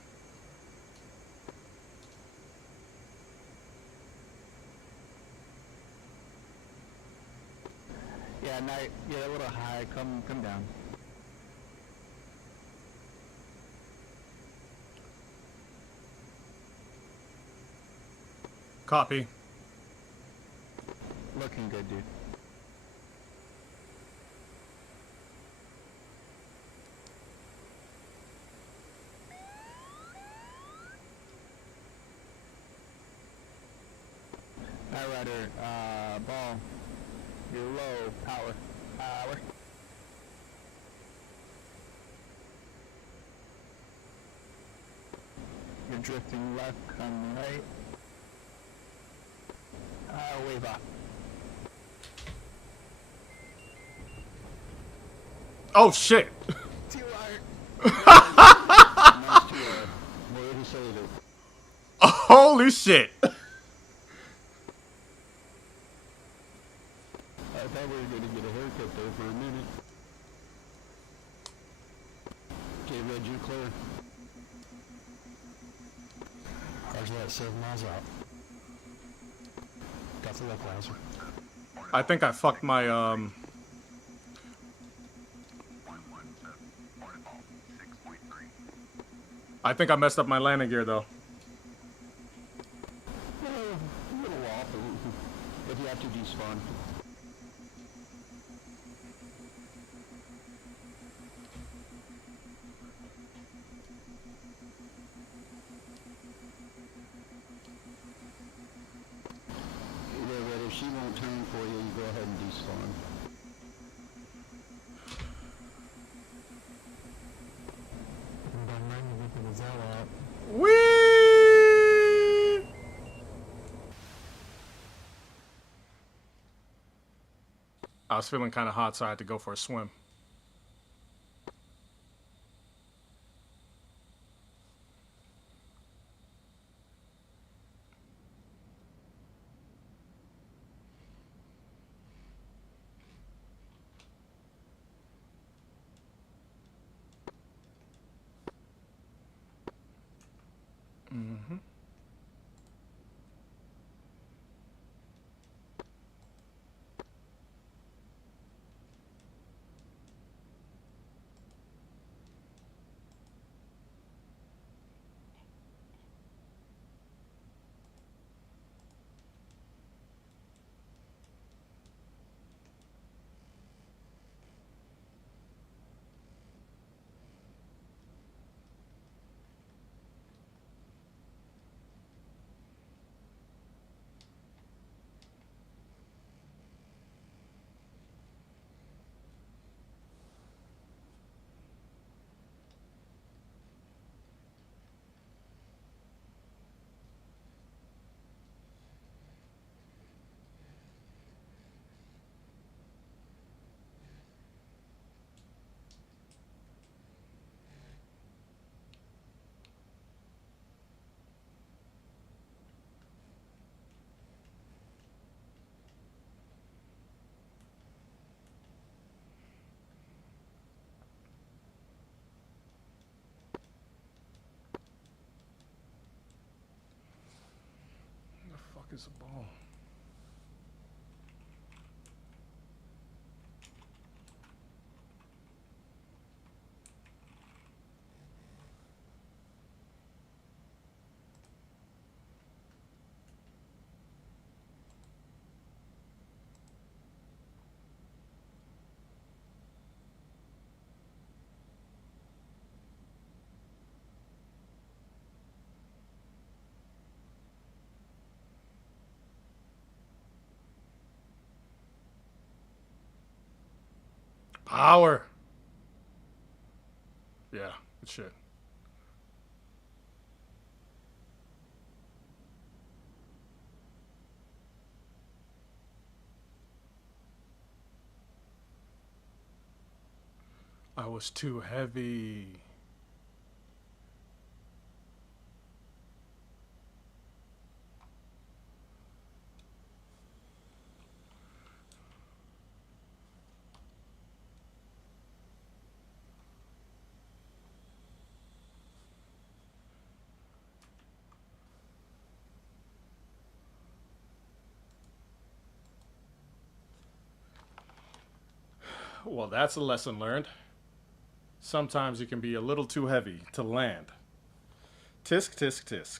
Yeah, now you're a little high. Come down. Copy. Looking good, dude. Rider, ball. You're low. Power. Power. You're drifting left, come right. Wave up. Oh shit! Holy shit! I thought we were going to get a haircut there for a minute. Okay, Red, you're clear. Roger that, 7 miles out. Got the localizer. I think I fucked my I think I messed up my landing gear though. A little off, but you have to despawn. Red, if she won't turn for you, you go ahead and despawn. Whee! I was feeling kind of hot, so I had to go for a swim. Mm-hmm. fuck is the ball? Power. Yeah, good shit. I was too heavy. Well, that's a lesson learned. Sometimes you can be a little too heavy to land. Tisk, tisk, tisk.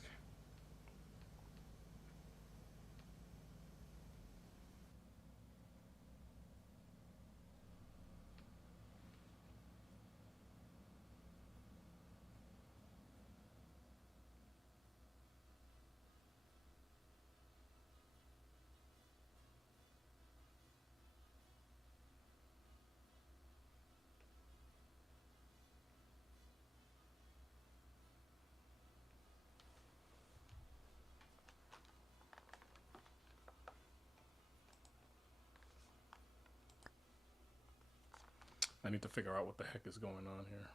I need to figure out what the heck is going on here.